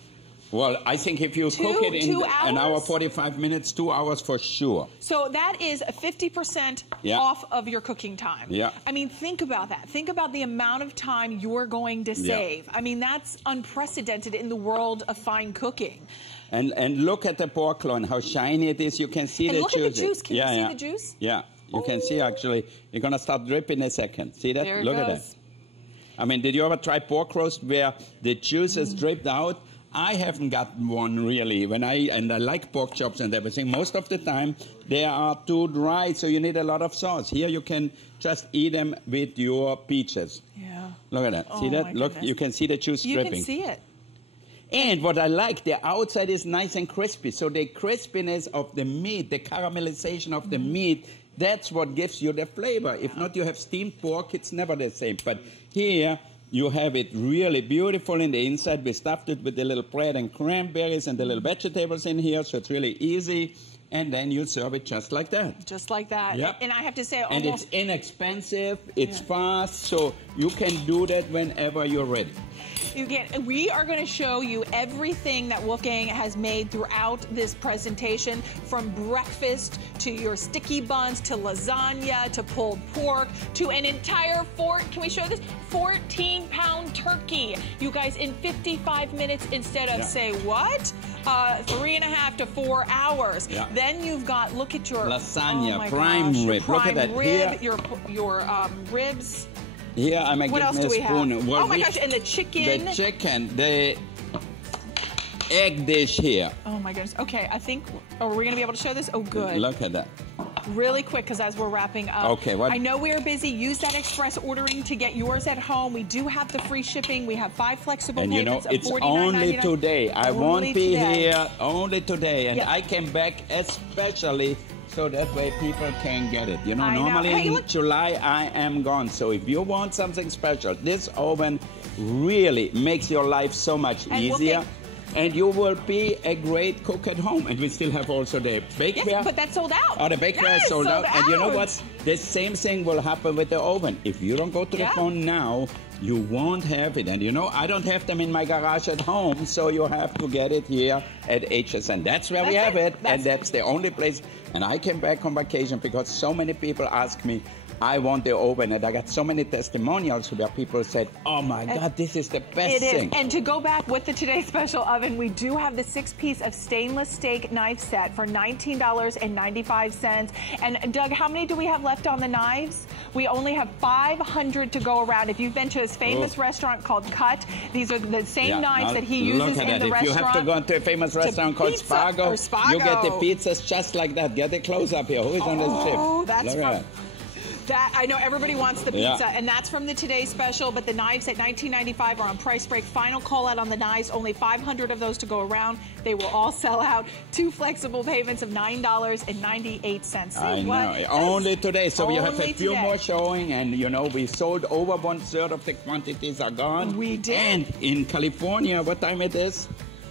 Well, I think if you cook it in an hour, 45 minutes, 2 hours for sure. So that is 50% off of your cooking time. Yeah. I mean, think about that. Think about the amount of time you're going to save. I mean, that's unprecedented in the world of fine cooking. And look at the pork loin, how shiny it is. You can see the juice. Look at the juice. Can you see the juice? Yeah. You can see, actually, you're going to start dripping in a second. See that? There it Look goes. at that. I mean, did you ever try pork roast where the juice is dripped out? I haven't gotten one really. And I like pork chops and everything. Most of the time, they are too dry, so you need a lot of sauce. Here you can just eat them with your peaches. Yeah. Look at that. See that? Look, you can see the juice dripping. You can see it. And what I like, the outside is nice and crispy. So the crispiness of the meat, the caramelization of the meat, that's what gives you the flavor. If not, you have steamed pork, it's never the same. But here, you have it really beautiful in the inside. We stuffed it with a little bread and cranberries and the little vegetables in here, so it's really easy. And then you serve it just like that. Just like that. Yep. And I have to say, and it's inexpensive, it's fast, so you can do that whenever you're ready. You can. We are going to show you everything that Wolfgang has made throughout this presentation, from breakfast to your sticky buns to lasagna to pulled pork to an entire can we show this? 14-pound turkey. You guys, in 55 minutes instead of say what? 3.5 to 4 hours. Yeah. Then you've got, look at your lasagna, prime rib. Look at that. Rib, your ribs. Here I'm going to give me a spoon. Well, oh my gosh, and the chicken. The chicken, the egg dish here. Oh my goodness. Okay, I think, are we going to be able to show this? Oh, good. Look at that. Really quick, because as we're wrapping up, okay, what? I know we are busy. Use that express ordering to get yours at home. We do have the free shipping. We have 5 flexible payments of $49.99. It's only today. I won't be here only today. And I came back especially so that way people can get it. You know, normally in July I am gone. So if you want something special, this oven really makes your life so much easier. And you will be a great cook at home. And we still have also the bakeware. Yes, but that's sold out. Oh, the bakeware is sold out. And you know what? The same thing will happen with the oven. If you don't go to the phone now, you won't have it. And you know, I don't have them in my garage at home, so you have to get it here at HSN. That's where we have it. And that's the only place. And I came back on vacation because so many people ask me, I want the oven, and I got so many testimonials where people said, oh my God, this is the best thing. And to go back with the Today Special oven, we do have the 6-piece of stainless steak knife set for $19.95. And Doug, how many do we have left on the knives? We only have 500 to go around. If you've been to his famous restaurant called Cut, these are the same knives that he uses in the restaurant. If you have to go to a famous restaurant called Spago, you get the pizzas just like that. Get the close up here. Who is on the ship? Oh, that's that I know everybody wants the pizza, and that's from the Today Special, but the knives at $19.95 are on price break. Final call out on the knives, only 500 of those to go around. They will all sell out. 2 flexible payments of $9.98. I know, only today. So we have a few more showing, and you know, we sold over 1/3 of the quantities are gone. We did. And in California, what time it is?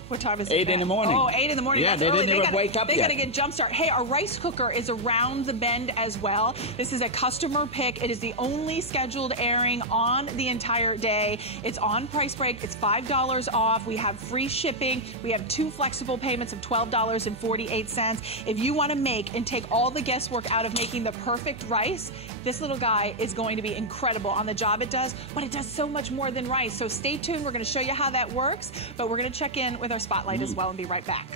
What time is it? 8 in the morning. Oh, 8 in the morning. Yeah, That's they early. didn't even wake up They yet. got to get jump start. Hey, our rice cooker is around the bend as well. This is a customer pick. It is the only scheduled airing on the entire day. It's on price break. It's $5 off. We have free shipping. We have 2 flexible payments of $12.48. If you want to make and take all the guesswork out of making the perfect rice, this little guy is going to be incredible on the job it does, but it does so much more than rice. So stay tuned. We're going to show you how that works, but we're going to check in with our spotlight as well and be right back.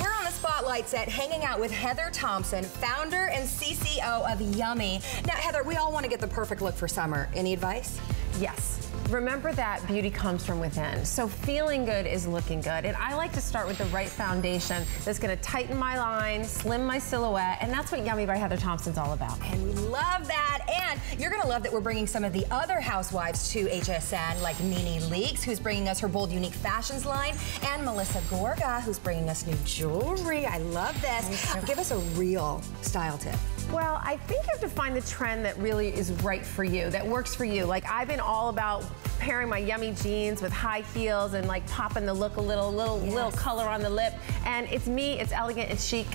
We're on the spotlight set hanging out with Heather Thompson, founder and CCO of Yummy. Now, Heather, we all want to get the perfect look for summer. Any advice? Yes. Remember that beauty comes from within. So feeling good is looking good. And I like to start with the right foundation that's going to tighten my line, slim my silhouette, and that's what Yummy by Heather Thompson's all about. And we love that. And you're going to love that we're bringing some of the other housewives to HSN, like Nene Leakes, who's bringing us her bold, unique fashions line, and Melissa Gorga, who's bringing us new jewelry. I love this. Give us a real style tip. Well, I think you have to find the trend that really is right for you, that works for you. Like, I've been all about pairing my Yummy jeans with high heels and like popping the look a little color on the lip. And it's me, it's elegant, it's chic.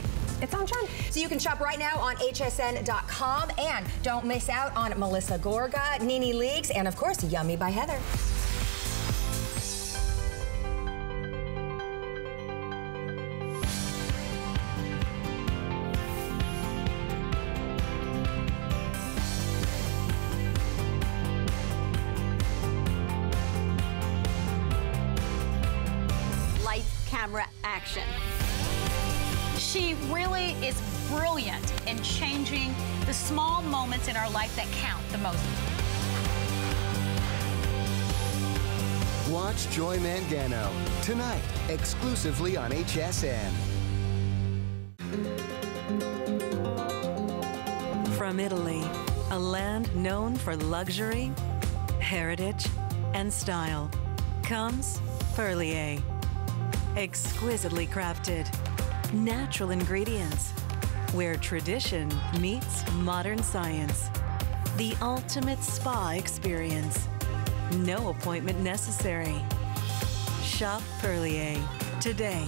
It's on trend. So you can shop right now on hsn.com, and don't miss out on Melissa Gorga, Nene Leakes, and of course, Yummy by Heather. Camera action. She really is brilliant in changing the small moments in our life that count the most. Watch Joy Mangano tonight, exclusively on HSN. From Italy, a land known for luxury, heritage, and style, comes Perlier. Exquisitely crafted, natural ingredients, where tradition meets modern science. The ultimate spa experience. No appointment necessary. Shop Perlier today.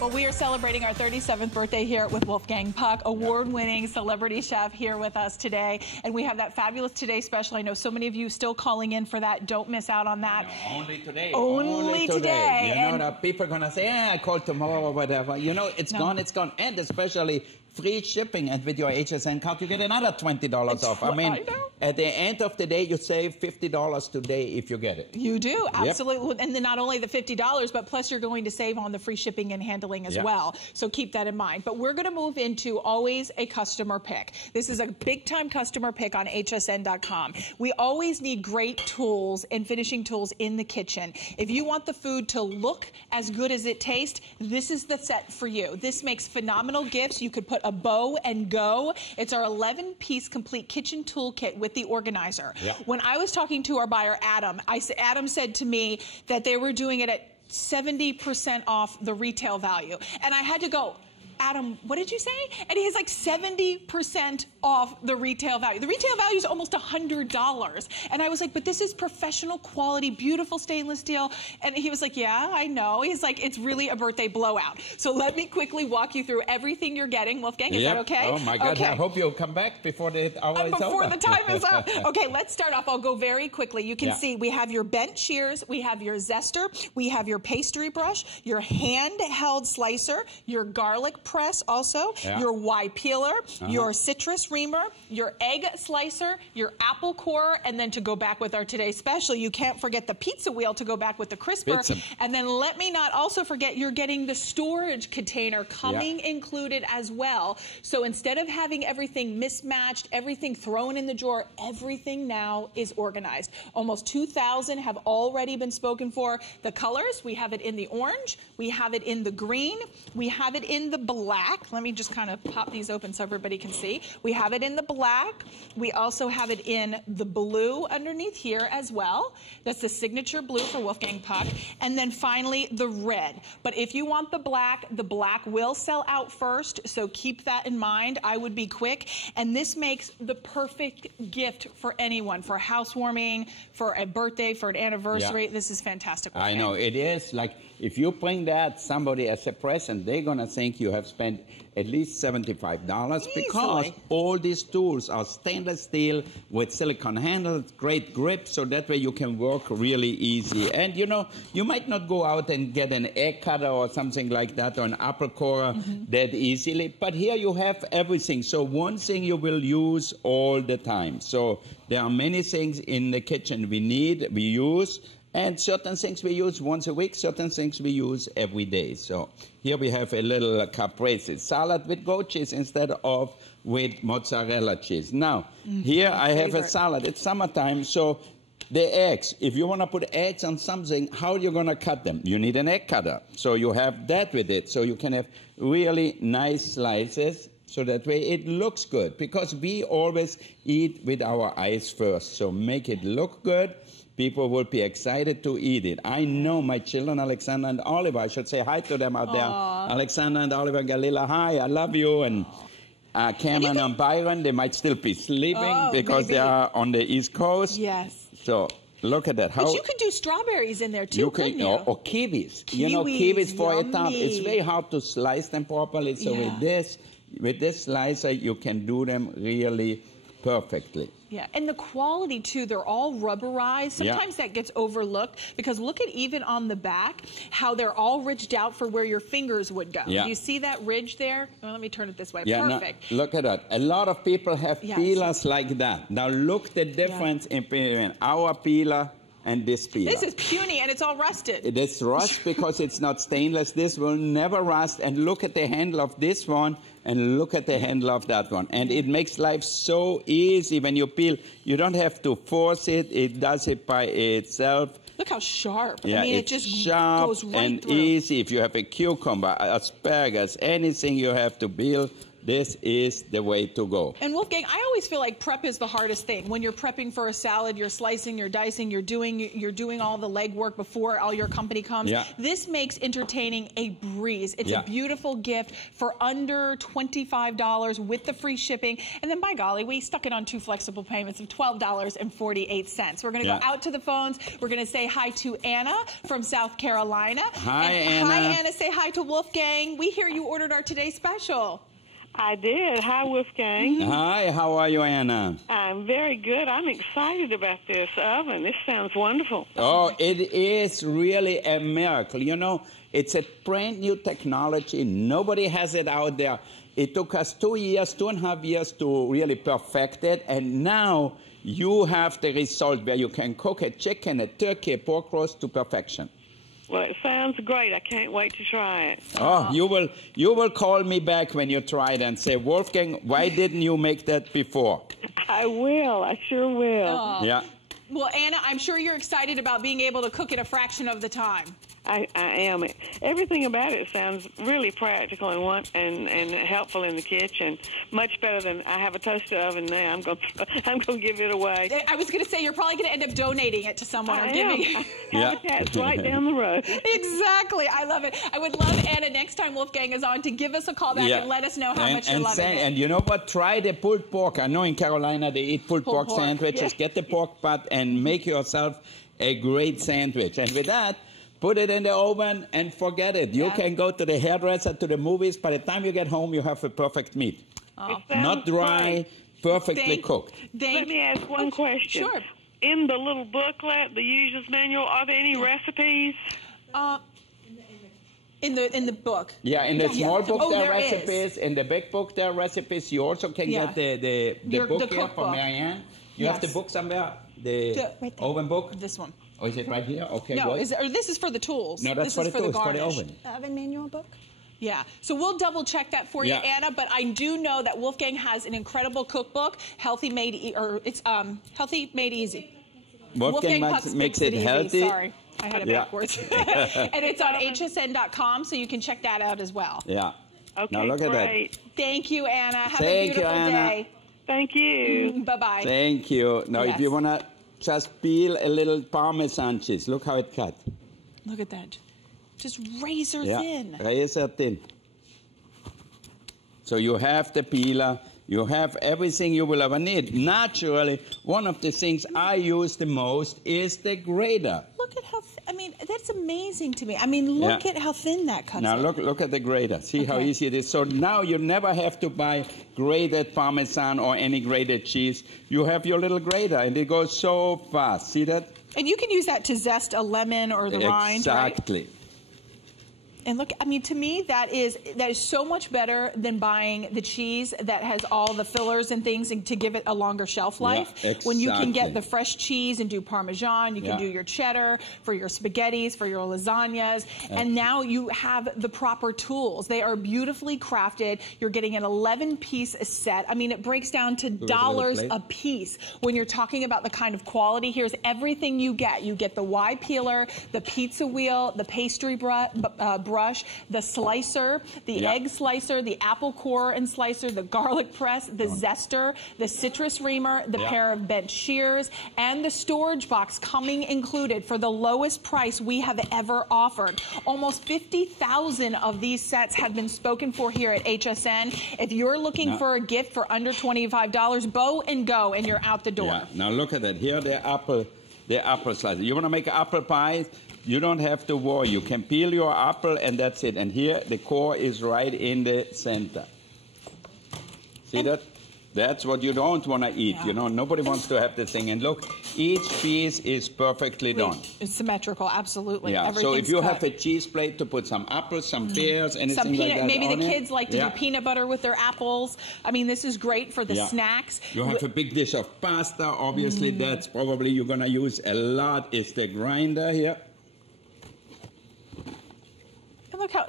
Well, we are celebrating our 37th birthday here with Wolfgang Puck, award-winning celebrity chef here with us today. And we have that fabulous Today special. I know so many of you still calling in for that. Don't miss out on that. No, only today. Only today. You know, that people are going to say, I called tomorrow or whatever. You know, it's gone, it's gone. And especially free shipping, and with your HSN card, you get another $20 off. I mean, at the end of the day, you save $50 today if you get it. You do, absolutely. Yep. And then not only the $50, but plus you're going to save on the free shipping and handling as well. So keep that in mind. But we're going to move into always a customer pick. This is a big-time customer pick on hsn.com. We always need great tools and finishing tools in the kitchen. If you want the food to look as good as it tastes, this is the set for you. This makes phenomenal gifts. You could put a bow and go. It's our 11-piece complete kitchen toolkit with the organizer. When I was talking to our buyer, Adam, Adam said to me that they were doing it at 70% off the retail value. And I had to go, Adam, what did you say? And he's like 70% off the retail value. The retail value is almost $100. And I was like, but this is professional quality, beautiful stainless steel. And he was like, yeah, I know. He's like, it's really a birthday blowout. So let me quickly walk you through everything you're getting. Wolfgang, is that okay? Oh my God, okay. I hope you'll come back before the hour is over. Before the time is up. Okay, let's start off. I'll go very quickly. You can see we have your bent shears, we have your zester, we have your pastry brush, your handheld slicer, your garlic press also, your Y peeler, your citrus reamer, your egg slicer, your apple corer, and then to go back with our Today special, you can't forget the pizza wheel to go back with the crisper. And then let me not also forget, you're getting the storage container coming included as well. So instead of having everything mismatched, everything thrown in the drawer, everything now is organized. Almost 2,000 have already been spoken for. The colors, we have it in the orange, we have it in the green, we have it in the black. black. Let me just kind of pop these open so everybody can see. We have it in the black. We also have it in the blue underneath here as well. That's the signature blue for Wolfgang Puck. And then finally, the red. But if you want the black will sell out first, so keep that in mind. I would be quick. And this makes the perfect gift for anyone, for a housewarming, for a birthday, for an anniversary. Yeah. This is fantastic. I know, it is. Like, if you bring that somebody as a present, they're going to think you have spent at least $75 because all these tools are stainless steel with silicone handles, great grip, so that way you can work really easy. And, you know, you might not go out and get an egg cutter or something like that or an apple corer that easily, but here you have everything. So one thing you will use all the time. So there are many things in the kitchen we use, and certain things we use once a week, certain things we use every day. So here we have a little caprese salad with goat cheese instead of with mozzarella cheese. Now, here I have a salad. It's summertime, so the eggs. If you want to put eggs on something, how are you going to cut them? You need an egg cutter. So you have that with it. So you can have really nice slices. So that way it looks good. Because we always eat with our eyes first. So make it look good. People will be excited to eat it. I know my children, Alexander and Oliver, I should say hi to them out there. Alexander and Oliver Galila, hi, I love you. And Cameron and Byron, they might still be sleeping because they are on the East Coast. Yes. So look at that. But you could do strawberries in there too, couldn't you? Or kiwis. You know, kiwis for a tart. It's very hard to slice them properly. So with this slicer, you can do them really perfectly. Yeah, and the quality too, they're all rubberized. Sometimes that gets overlooked because look at even on the back how they're all ridged out for where your fingers would go. Do you see that ridge there? Well, let me turn it this way. Perfect. Now, look at that. A lot of people have peelers like that. Now look the difference in between our peeler and this peeler. This is puny and it's all rusted. It is rust because it's not stainless. This will never rust. And look at the handle of this one and look at the handle of that one. And it makes life so easy when you peel. You don't have to force it. It does it by itself. Look how sharp. Yeah, I mean, it's it just sharp goes right and through. easy. If you have a cucumber, asparagus, anything you have to peel, this is the way to go. And Wolfgang, I always feel like prep is the hardest thing. When you're prepping for a salad, you're slicing, you're dicing, you're doing all the legwork before all your company comes. This makes entertaining a breeze. It's a beautiful gift for under $25 with the free shipping. And then by golly, we stuck it on 2 flexible payments of $12.48. We're going to go out to the phones. We're going to say hi to Anna from South Carolina. Hi, Anna. Hi, Anna. Say hi to Wolfgang. We hear you ordered our Today Special. I did. Hi, Wolfgang. Hi, how are you, Anna? I'm very good. I'm excited about this oven. This sounds wonderful. Oh, it is really a miracle. You know, it's a brand new technology. Nobody has it out there. It took us 2.5 years to really perfect it, and now you have the result where you can cook a chicken, a turkey, a pork roast to perfection. Well, it sounds great. I can't wait to try it. Oh, you will call me back when you try it and say, Wolfgang, why didn't you make that before? I will. I sure will. Yeah. Well, Anna, I'm sure you're excited about being able to cook it a fraction of the time. I am. Everything about it sounds really practical and helpful in the kitchen. Much better than I have a toaster oven now. I'm going to give it away. I was going to say you're probably going to end up donating it to someone or giving it. Habitat's right down the road. Exactly. I love it. I would love Anna next time Wolfgang is on to give us a call back and let us know how much you're loving it. And you know what? Try the pulled pork. I know in Carolina they eat pulled pork sandwiches. Get the pork butt and make yourself a great sandwich. And with that, put it in the oven and forget it. You can go to the hairdresser, to the movies. By the time you get home, you have a perfect meat. Not dry, perfectly cooked. Let me ask one question. Sure. In the little booklet, the user's manual, are there any recipes? In the book. Yeah, in the small book there are recipes. In the big book there are recipes. You also can get the book here from Marianne. You have the book somewhere? The oven book? This one. Oh, is it right here? Okay, no, good. or this is for the tools. No, that's this for the tools, for the garnish. oven. The oven manual book? Yeah, so we'll double check that for you, Anna. But I do know that Wolfgang has an incredible cookbook, Healthy Made Easy. Wolfgang makes it healthy. Sorry, I had it backwards. And it's on hsn.com, so you can check that out as well. Yeah. Okay, now look at great. that. Thank you, Anna. Have a Thank you, beautiful Anna. day. Thank you. Bye-bye. Thank you. Now, Yes. if you want to just peel a little Parmesan cheese, look how it cut. Look at that. Just razor Yeah, thin. razor thin. So you have the peeler. You have everything you will ever need. Naturally, one of the things I use the most is the grater. Look at how, I mean, that's amazing to me. I mean, look at how thin that cuts. Now look at the grater. See how easy it is. So now you never have to buy grated Parmesan or any grated cheese. You have your little grater, and it goes so fast. See that? And you can use that to zest a lemon or the rind, right? Exactly. And look, I mean, to me, that is so much better than buying the cheese that has all the fillers and things and to give it a longer shelf life. Yeah, exactly. When you can get the fresh cheese and do Parmesan, you can do your cheddar for your spaghettis, for your lasagnas, and now you have the proper tools. They are beautifully crafted. You're getting an 11-piece set. I mean, it breaks down to dollars a piece. When you're talking about the kind of quality, here's everything you get. You get the Y peeler, the pizza wheel, the pastry brush, the slicer, the egg slicer, the apple core and slicer, the garlic press, the zester, the citrus reamer, the pair of bent shears, and the storage box coming included for the lowest price we have ever offered. Almost 50,000 of these sets have been spoken for here at HSN. If you're looking for a gift for under $25, bow and go, and you're out the door. Yeah. Now look at that. Here the apple slicer. You want to make apple pie? You don't have to worry. You can peel your apple and that's it. And here the core is right in the center. See that? That's what you don't want to eat. You know, nobody wants to have the thing. And look, each piece is perfectly done. It's symmetrical, absolutely. Yeah. So if you have a cheese plate to put some apples, some pears, anything like that maybe on the it. kids like to do peanut butter with their apples. I mean, this is great for the snacks. You have a big dish of pasta. Obviously, that's probably you're going to use a lot is the grinder here.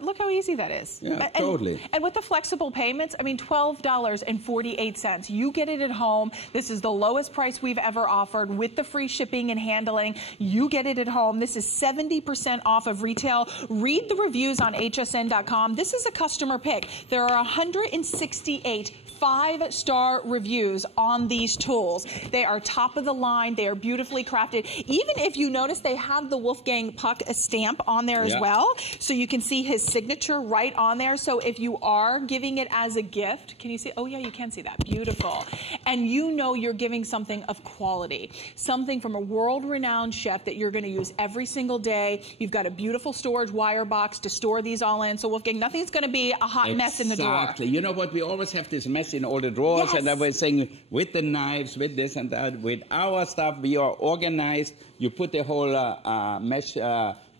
Look how easy that is. Yeah, totally. And with the flexible payments, I mean, $12.48. You get it at home. This is the lowest price we've ever offered with the free shipping and handling. You get it at home. This is 70% off of retail. Read the reviews on hsn.com. This is a customer pick. There are 168 5-star reviews on these tools. They are top of the line. They are beautifully crafted. Even if you notice, they have the Wolfgang Puck stamp on there as well. So you can see his signature right on there. So if you are giving it as a gift, can you see? Oh yeah, you can see that. Beautiful. And you know you're giving something of quality, something from a world-renowned chef that you're going to use every single day. You've got a beautiful storage wire box to store these all in. So Wolfgang, nothing's going to be a hot mess in the drawer. Exactly. You know what? We always have this mess in all the drawers and everything with the knives, with this and that. With our stuff, we are organized. You put the whole mesh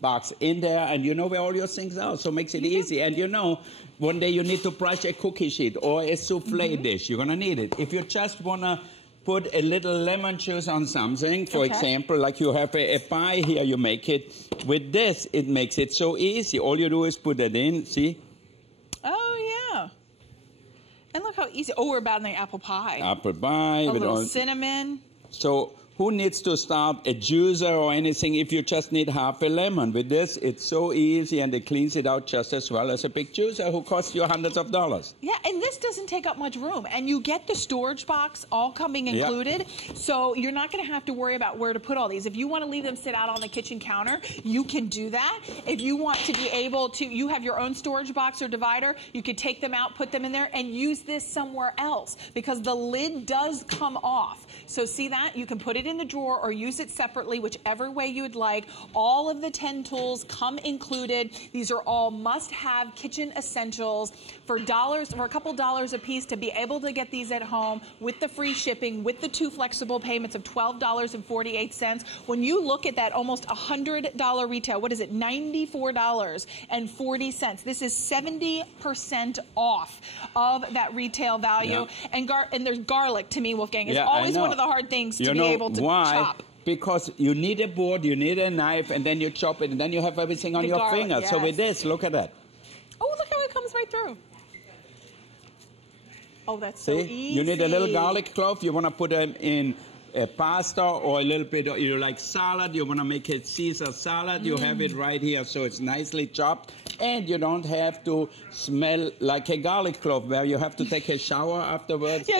box in there, and you know where all your things are, so it makes it easy. And you know, one day you need to brush a cookie sheet or a souffle dish. You're going to need it. If you just want to put a little lemon juice on something, for example, like you have a pie here, you make it. With this, it makes it so easy. All you do is put it in, see? Oh, yeah. And look how easy. Oh, we're about in the apple pie. Apple pie. A little cinnamon. So who needs to start a juicer or anything if you just need half a lemon? With this, it's so easy, and it cleans it out just as well as a big juicer who costs you hundreds of dollars. Yeah, and this doesn't take up much room. And you get the storage box all coming included, so you're not going to have to worry about where to put all these. If you want to leave them sit out on the kitchen counter, you can do that. If you want to be able to, you have your own storage box or divider, you could take them out, put them in there, and use this somewhere else, because the lid does come off. So see that? You can put it in the drawer or use it separately, whichever way you would like. All of the 10 tools come included. These are all must-have kitchen essentials for a couple dollars a piece to be able to get these at home with the free shipping, with the 2 flexible payments of $12.48. When you look at that almost $100 retail, what is it, $94.40. This is 70% off of that retail value. And there's garlic, to me, Wolfgang, is always one of the hard things to be able to chop. Because you need a board, you need a knife, and then you chop it, and then you have everything on your finger. So with this, look at that. Oh, look how it comes right through. Oh, that's so easy. You need a little garlic clove. You want to put them in a pasta or a little bit of, you like salad, you want to make it Caesar salad, you have it right here, so it's nicely chopped, and you don't have to smell like a garlic clove where you have to take a shower afterwards. Yeah,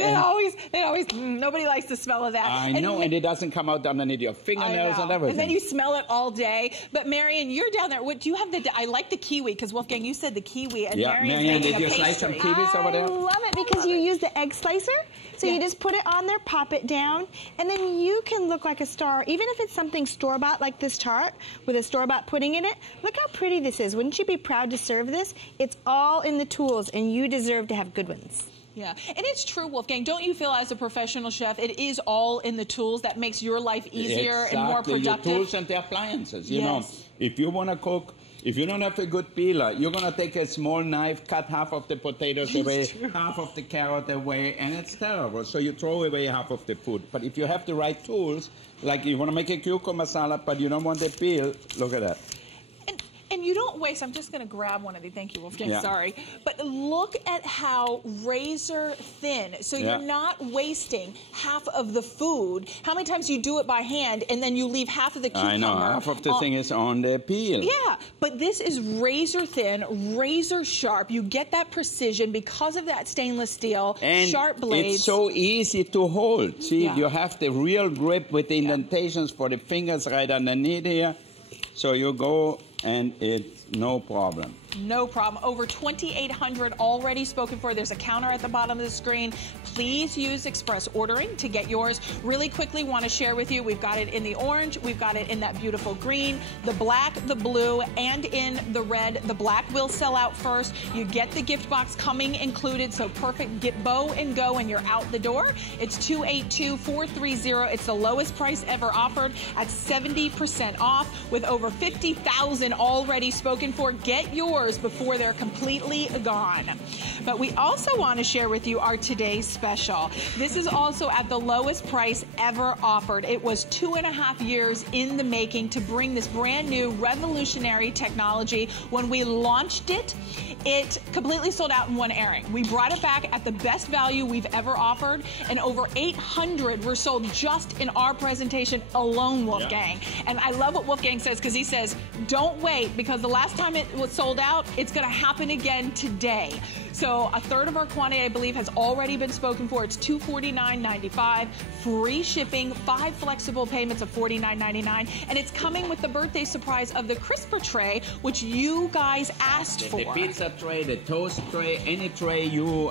they always, nobody likes the smell of that. I know, and it doesn't come out underneath your fingernails and everything. And then you smell it all day. But Marion, you're down there. What do you have? I like the kiwi, because Wolfgang, you said the kiwi, and Marion, did you slice some kiwis over there? I love it because you use the egg slicer. So you just put it on there, pop it down, and then you can look like a star. Even if it's something store-bought like this tart with a store-bought pudding in it, look how pretty this is. Wouldn't you be proud to serve this? It's all in the tools, and you deserve to have good ones. Yeah, and it's true, Wolfgang. Don't you feel as a professional chef, it is all in the tools that makes your life easier and more productive? The tools and the appliances. You know, if you want to cook, if you don't have a good peeler, you're going to take a small knife, cut half of the potatoes away, half of the carrot away, and it's terrible. So you throw away half of the food. But if you have the right tools, like you want to make a cucumber salad, but you don't want the peel, look at that. And you don't waste. I'm just going to grab one of these. Thank you, Wolfgang. Sorry. But look at how razor thin. So you're not wasting half of the food. How many times you do it by hand and then you leave half of the cucumber? I know. Half of the thing is on the peel. Yeah. But this is razor thin, razor sharp. You get that precision because of that stainless steel, and sharp blades. It's so easy to hold. See, you have the real grip with the indentations for the fingers right underneath here. So you go, and it's no problem. No problem. Over 2,800 already spoken for. There's a counter at the bottom of the screen. Please use express ordering to get yours. Really quickly want to share with you, we've got it in the orange, we've got it in that beautiful green, the black, the blue, and in the red. The black will sell out first. You get the gift box coming included, so perfect. Get bow and go and you're out the door. It's $282,430. It's the lowest price ever offered at 70% off with over 50,000 already spoken for. Get yours before they're completely gone. But we also want to share with you our today's special. This is also at the lowest price ever offered. It was 2.5 years in the making to bring this brand new revolutionary technology. When we launched it, it completely sold out in one airing. We brought it back at the best value we've ever offered, and over 800 were sold just in our presentation alone, Wolfgang. And I love what Wolfgang says, because he says, don't wait, because the last time it was sold out, it's going to happen again today. So a third of our quantity, I believe, has already been spoken for. It's $249.95, free shipping, 5 flexible payments of $49.99, and it's coming with the birthday surprise of the crisper tray, which you guys asked for. The pizza tray, the toast tray, any tray,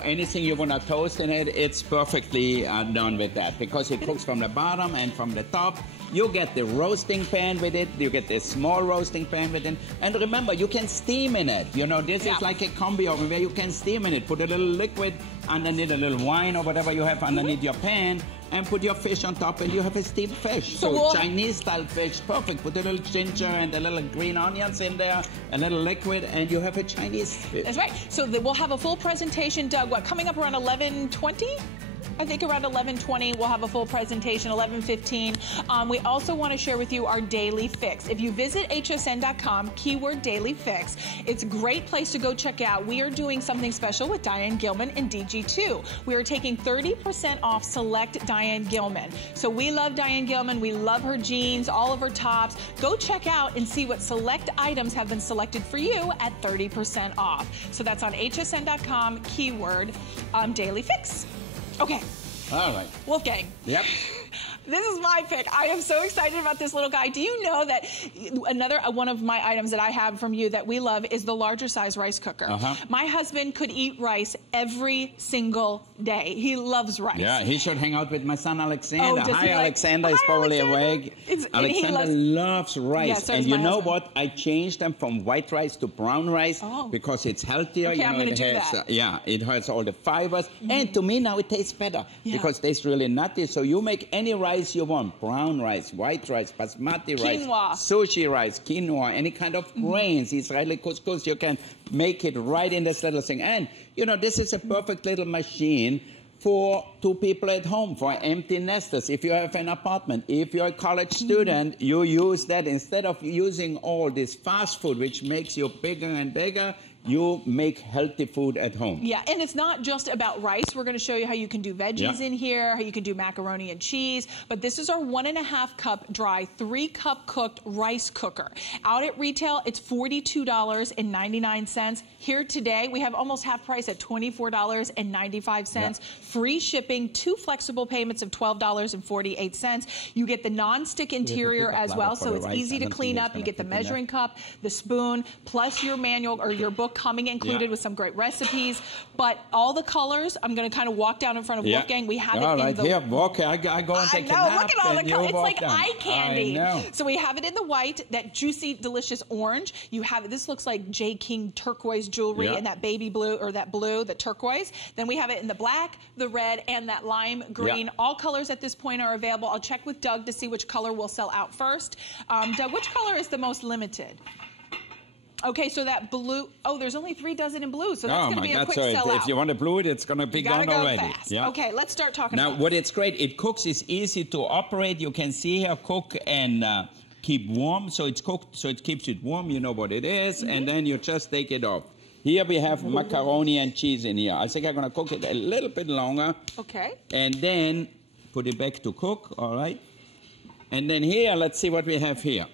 anything you want to toast in it, it's perfectly done with that, because it cooks from the bottom and from the top. You get the roasting pan with it, you get the small roasting pan with it, and remember, you can steam in it. You know, this is like a combi oven where you can steam in it. Put a little liquid underneath, a little wine or whatever you have underneath your pan, and put your fish on top, and you have a steamed fish. So Chinese-style fish, perfect. Put a little ginger and a little green onions in there, a little liquid, and you have a Chinese fish. That's right. So we'll have a full presentation, Doug, coming up around 11:20? I think around 11:20 we'll have a full presentation, 11:15. We also want to share with you our daily fix. If you visit hsn.com, keyword daily fix, it's a great place to go check out. We are doing something special with Diane Gilman and DG2. We are taking 30% off select Diane Gilman. So we love Diane Gilman. We love her jeans, all of her tops. Go check out and see what select items have been selected for you at 30% off. So that's on hsn.com, keyword daily fix. Okay. All right. Wolfgang. Yep. This is my pick. I am so excited about this little guy. Do you know that another one of my items that I have from you that we love is the larger size rice cooker? My husband could eat rice every single day. He loves rice. Yeah, he should hang out with my son Alexander. Hi, Alexander is probably awake. Alexander loves rice. Yeah, so and you know what? I changed them from white rice to brown rice because it's healthier. Okay, you know, I'm going to do that. Yeah, it has all the fibers. And to me now it tastes better because it tastes really nutty. So you make any rice you want, brown rice, white rice, basmati rice, sushi rice, quinoa, any kind of grains, Israeli couscous, you can make it right in this little thing. And, you know, this is a perfect little machine for 2 people at home, for empty nesters. If you have an apartment, if you're a college student, you use that instead of using all this fast food, which makes you bigger and bigger. you make healthy food at home. Yeah, and it's not just about rice. We're going to show you how you can do veggies in here, how you can do macaroni and cheese. But this is our 1.5 cup dry, 3 cup cooked rice cooker. Out at retail, it's $42.99. Here today, we have almost half price at $24.95. Yeah. Free shipping, 2 flexible payments of $12.48. You get the non-stick interior as well, so it's easy to clean up. You get the measuring cup, the spoon, plus your manual or your book coming included with some great recipes. But all the colors, I'm going to kind of walk down in front of Wolfgang. We have it in the... Here, walk. I go and take a nap. Look at all the colors. It's like down. eye candy. I know. So we have it in the white, that juicy, delicious orange. You have it. This looks like J. King turquoise jewelry and that baby blue, or that blue, the turquoise. Then we have it in the black, the red, and that lime green. All colors at this point are available. I'll check with Doug to see which color will sell out first. Doug, which color is the most limited? Okay, so that blue, there's only 3 dozen in blue, so that's going to be a quick sellout. If you want to blue it's going to be gone already. Fast. Yeah. Okay, let's start talking about what it's great, it cooks, it's easy to operate. You can see here, cook and keep warm, so it's cooked, so it keeps it warm, you know what it is, and then you just take it off. Here we have macaroni and cheese in here. I think I'm going to cook it a little bit longer. Okay. And then put it back to cook, all right? And then here, let's see what we have here.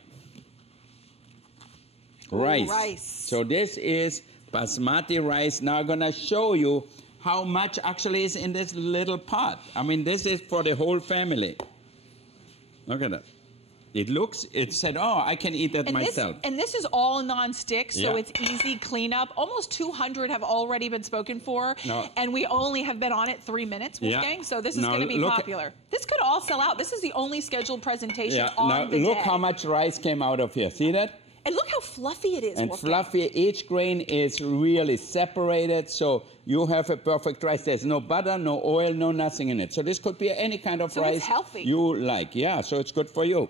Rice. So this is basmati rice. Now I'm going to show you how much actually is in this little pot. I mean, this is for the whole family. Look at that. It said, I can eat that myself. This is all non-stick, so it's easy cleanup. Almost 200 have already been spoken for, and we only have been on it 3 minutes, Wolfgang, so this is going to be popular. This could all sell out. This is the only scheduled presentation on the day. Look how much rice came out of here. See that? And look how fluffy it is, And Wolfgang. fluffy, each grain is really separated, so you have a perfect rice. There's no butter, no oil, no nothing in it. So this could be any kind of rice it's healthy. you like. Yeah, so it's good for you.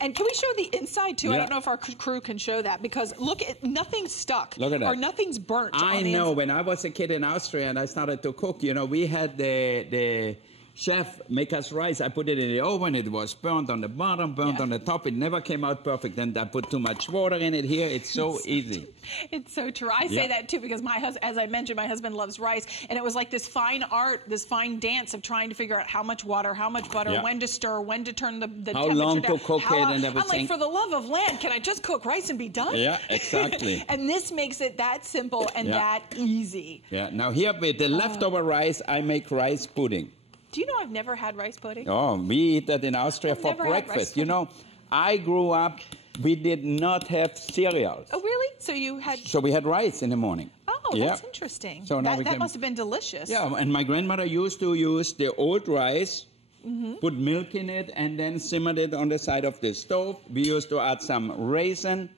And can we show the inside, too? I don't know if our crew can show that, because look, nothing's stuck. Look at that. Or nothing's burnt. I know. When I was a kid in Austria and I started to cook, you know, we had the chef make us rice. I put it in the oven. It was burnt on the bottom, burnt on the top. It never came out perfect. Then I put too much water in it here. It's so easy. It's so true. I say that, too, because my husband, as I mentioned, my husband loves rice. And it was like this fine art, this fine dance of trying to figure out how much water, how much butter, when to stir, when to turn the temperature down. How long to cook it and everything. I'm like, for the love of land, can I just cook rice and be done? Yeah, exactly. And this makes it that simple and that easy. Yeah. Now here with the leftover rice, I make rice pudding. Do you know I've never had rice pudding? Oh, we eat that in Austria for breakfast. You know, I grew up, we did not have cereals. Oh, really? So you had... So we had rice in the morning. Oh, that's interesting. So now that must have been delicious. Yeah, and my grandmother used to use the old rice, put milk in it, and then simmered it on the side of the stove. We used to add some raisin.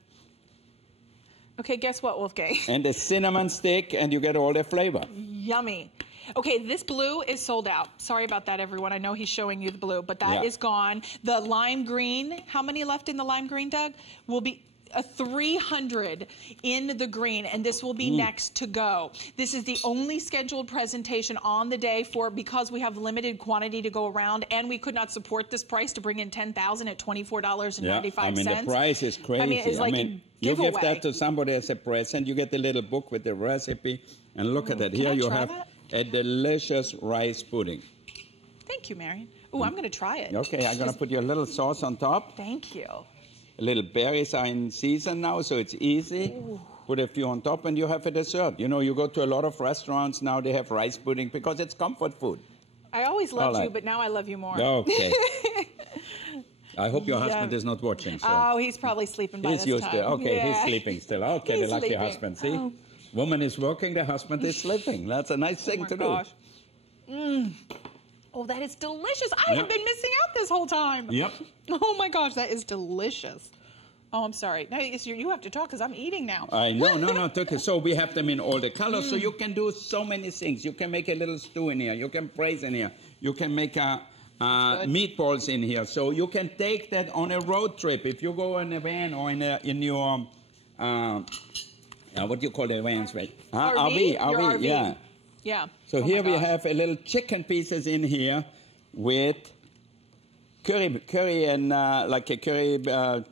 Okay, guess what, Wolfgang? And the cinnamon stick, and you get all the flavor. Yummy. Okay, this blue is sold out. Sorry about that, everyone. I know he's showing you the blue, but that is gone. The lime green, how many left in the lime green, Doug? Will be 300 in the green, and this will be next to go. This is the only scheduled presentation on the day because we have limited quantity to go around, and we could not support this price to bring in 10,000 at $24.95. I mean, the price is crazy. I mean, it's like a you giveaway. give that to somebody as a present, you get the little book with the recipe, and look at that. Here you have a delicious rice pudding. Thank you, Marion. Oh, I'm going to try it. Okay, I'm going to put you a little sauce on top. Thank you. A little berries are in season now, so it's easy. Ooh. Put a few on top, and you have a dessert. You know, you go to a lot of restaurants now, they have rice pudding because it's comfort food. I always loved you, but now I love you more. Okay. I hope your husband is not watching. So. Oh, he's probably sleeping by this time. He's used to it. Okay, he's sleeping still. Okay, the lucky husband. See? Oh. Woman is working, the husband is sleeping. That's a nice thing to do. Oh, that is delicious. I have been missing out this whole time. Yep. Oh, my gosh, that is delicious. Oh, I'm sorry. Now, you have to talk because I'm eating now. No. So we have them in all the colors. So you can do so many things. You can make a little stew in here. You can braise in here. You can make meatballs in here. So you can take that on a road trip. If you go in a van or in your... what do you call the vans, right? RV, yeah. Yeah. So here we have a little chicken pieces in here with curry and like a curry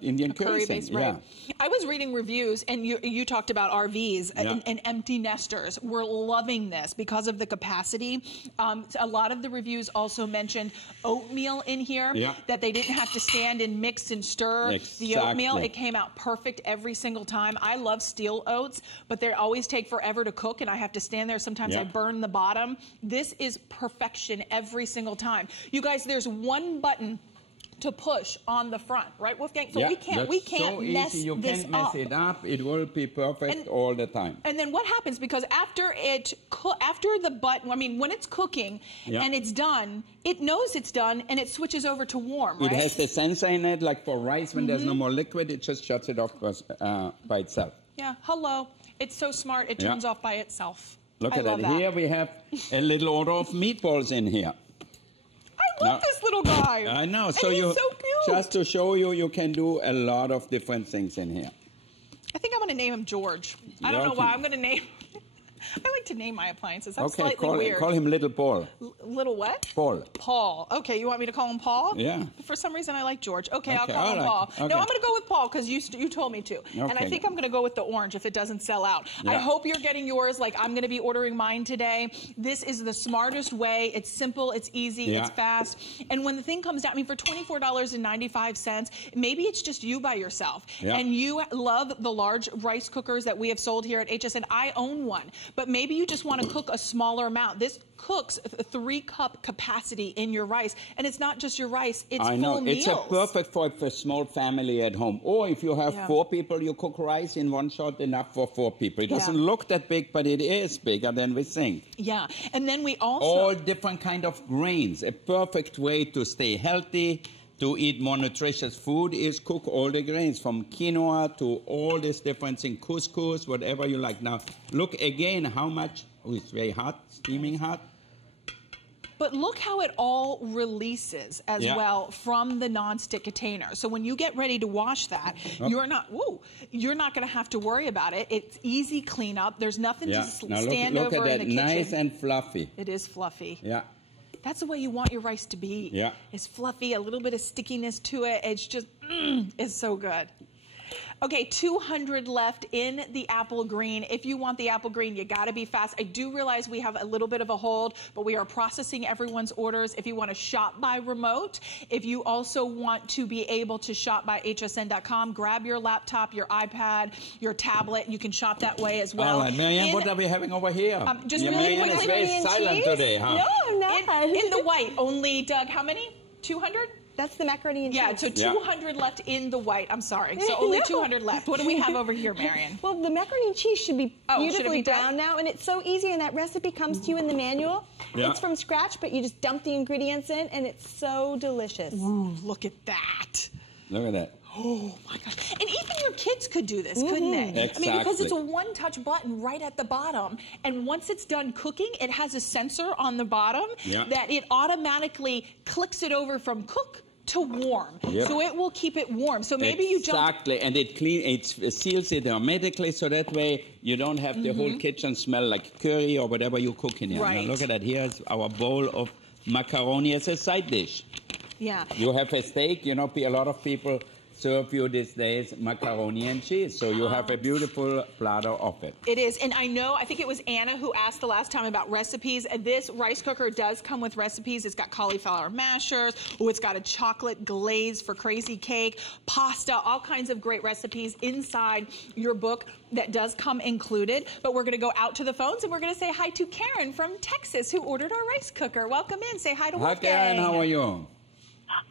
Indian curry thing. Curry-based, right. I was reading reviews, and you talked about RVs and empty nesters. We're loving this because of the capacity. A lot of the reviews also mentioned oatmeal in here, that they didn't have to stand and mix and stir the oatmeal. It came out perfect every single time. I love steel oats, but they always take forever to cook, and I have to stand there. Sometimes I burn the bottom. This is perfection every single time. You guys, there's one button to push on the front, right, Wolfgang? So we can't so mess easy. You this can't mess it up. It will be perfect all the time. And then what happens? Because after the button, I mean, when it's cooking and it's done, it knows it's done and it switches over to warm, right? It has the sensor in it, like for rice, when there's no more liquid, it just shuts it off by itself. Yeah. Hello. It's so smart. It turns off by itself. Look at that. Here we have a little order of meatballs in here. I love this little guy. I know. So he's so cute. Just to show you, you can do a lot of different things in here. I think I'm going to name him George. I don't know why. I'm going to name... I like to name my appliances. That's slightly weird. Call him Little Paul. Little what? Paul. Paul. Okay, you want me to call him Paul? Yeah. For some reason, I like George. Okay, I'll call him Paul. Okay. No, I'm going to go with Paul because you told me to. Okay. And I think I'm going to go with the orange if it doesn't sell out. Yeah. I hope you're getting yours like I'm going to be ordering mine today. This is the smartest way. It's simple, it's easy, it's fast. And when the thing comes down, I mean, for $24.95, maybe it's just you by yourself. And you love the large rice cookers that we have sold here at HSN. I own one. But maybe you just want to cook a smaller amount. This cooks a 3-cup capacity in your rice. And it's not just your rice, it's full meals. It's perfect for a small family at home. Or if you have 4 people, you cook rice in one shot, enough for 4 people. It doesn't look that big, but it is bigger than we think. Yeah, and then we also... All different kind of grains. A perfect way to stay healthy, to eat more nutritious food is cook all the grains, from quinoa to all these different things, couscous, whatever you like. Now, look again how much, it's very hot, steaming hot. But look how it all releases as well from the nonstick container. So when you get ready to wash that, you're not going to have to worry about it. It's easy cleanup. There's nothing to stand look over at in the that, kitchen. nice and fluffy. It is fluffy. Yeah. That's the way you want your rice to be. Yeah. It's fluffy, a little bit of stickiness to it. It's just, it's so good. Okay, 200 left in the apple green. If you want the apple green, you gotta be fast. I do realize we have a little bit of a hold, but we are processing everyone's orders. If you want to shop by remote, if you also want to be able to shop by hsn.com, grab your laptop, your iPad, your tablet. You can shop that way as well. All right, Marianne, what are we having over here? Just really quickly. Marianne is very silent today, huh? No, I'm not. In the white, only, Doug, how many? 200? That's the macaroni and cheese. Yeah, so 200 left in the white. I'm sorry. So only 200 left. What do we have over here, Marion? Well, the macaroni and cheese should be beautifully brown now, and it's so easy, and that recipe comes to you in the manual. Yeah. It's from scratch, but you just dump the ingredients in, and it's so delicious. Ooh, look at that. Look at that. Oh, my gosh. And even your kids could do this, couldn't they? Exactly. I mean, because it's a one-touch button right at the bottom. And once it's done cooking, it has a sensor on the bottom that it automatically clicks it over from cook to warm. So it will keep it warm. So maybe you jump... Exactly, and it seals it hermetically, so that way you don't have the whole kitchen smell like curry or whatever you cook in here. Right. Now look at that. Here's our bowl of macaroni as a side dish. Yeah. You have a steak, you know, a lot of people serve you these days macaroni and cheese. So you have a beautiful platter of it. It is. And I think it was Anna who asked the last time about recipes. This rice cooker does come with recipes. It's got cauliflower mashers. Oh, it's got a chocolate glaze for crazy cake, pasta, all kinds of great recipes inside your book that does come included. But we're going to go out to the phones and we're going to say hi to Karen from Texas who ordered our rice cooker. Welcome in. Say hi to Wolfgang. Hi, Karen. How are you?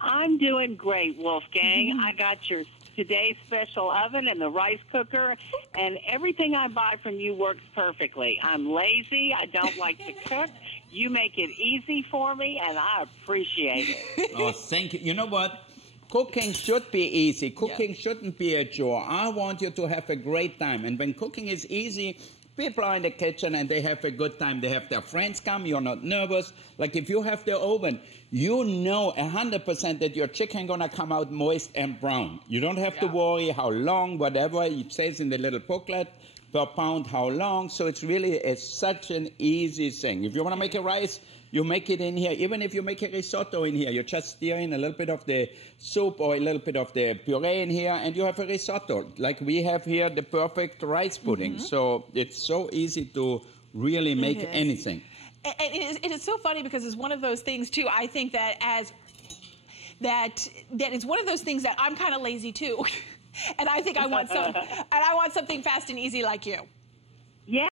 I'm doing great, Wolfgang. I got your today's special oven and the rice cooker, and everything I buy from you works perfectly. I'm lazy. I don't like to cook. You make it easy for me, and I appreciate it. Oh, thank you. You know what? Cooking should be easy. Cooking shouldn't be a chore. I want you to have a great time. And when cooking is easy, people are in the kitchen and they have a good time. They have their friends come. You're not nervous. Like if you have the oven, you know 100% that your chicken going to come out moist and brown. You don't have to worry how long, whatever. It says in the little booklet, per pound how long. So it's really such an easy thing. If you want to make a rice, You make it in here. Even if you make a risotto in here, you just stir in a little bit of the soup or a little bit of the puree in here, and you have a risotto. Like we have here the perfect rice pudding. So it's so easy to really make anything. And it is so funny because it's one of those things, too, I think that it's one of those things that I'm kind of lazy, too. And I think I want something fast and easy like you. Yeah,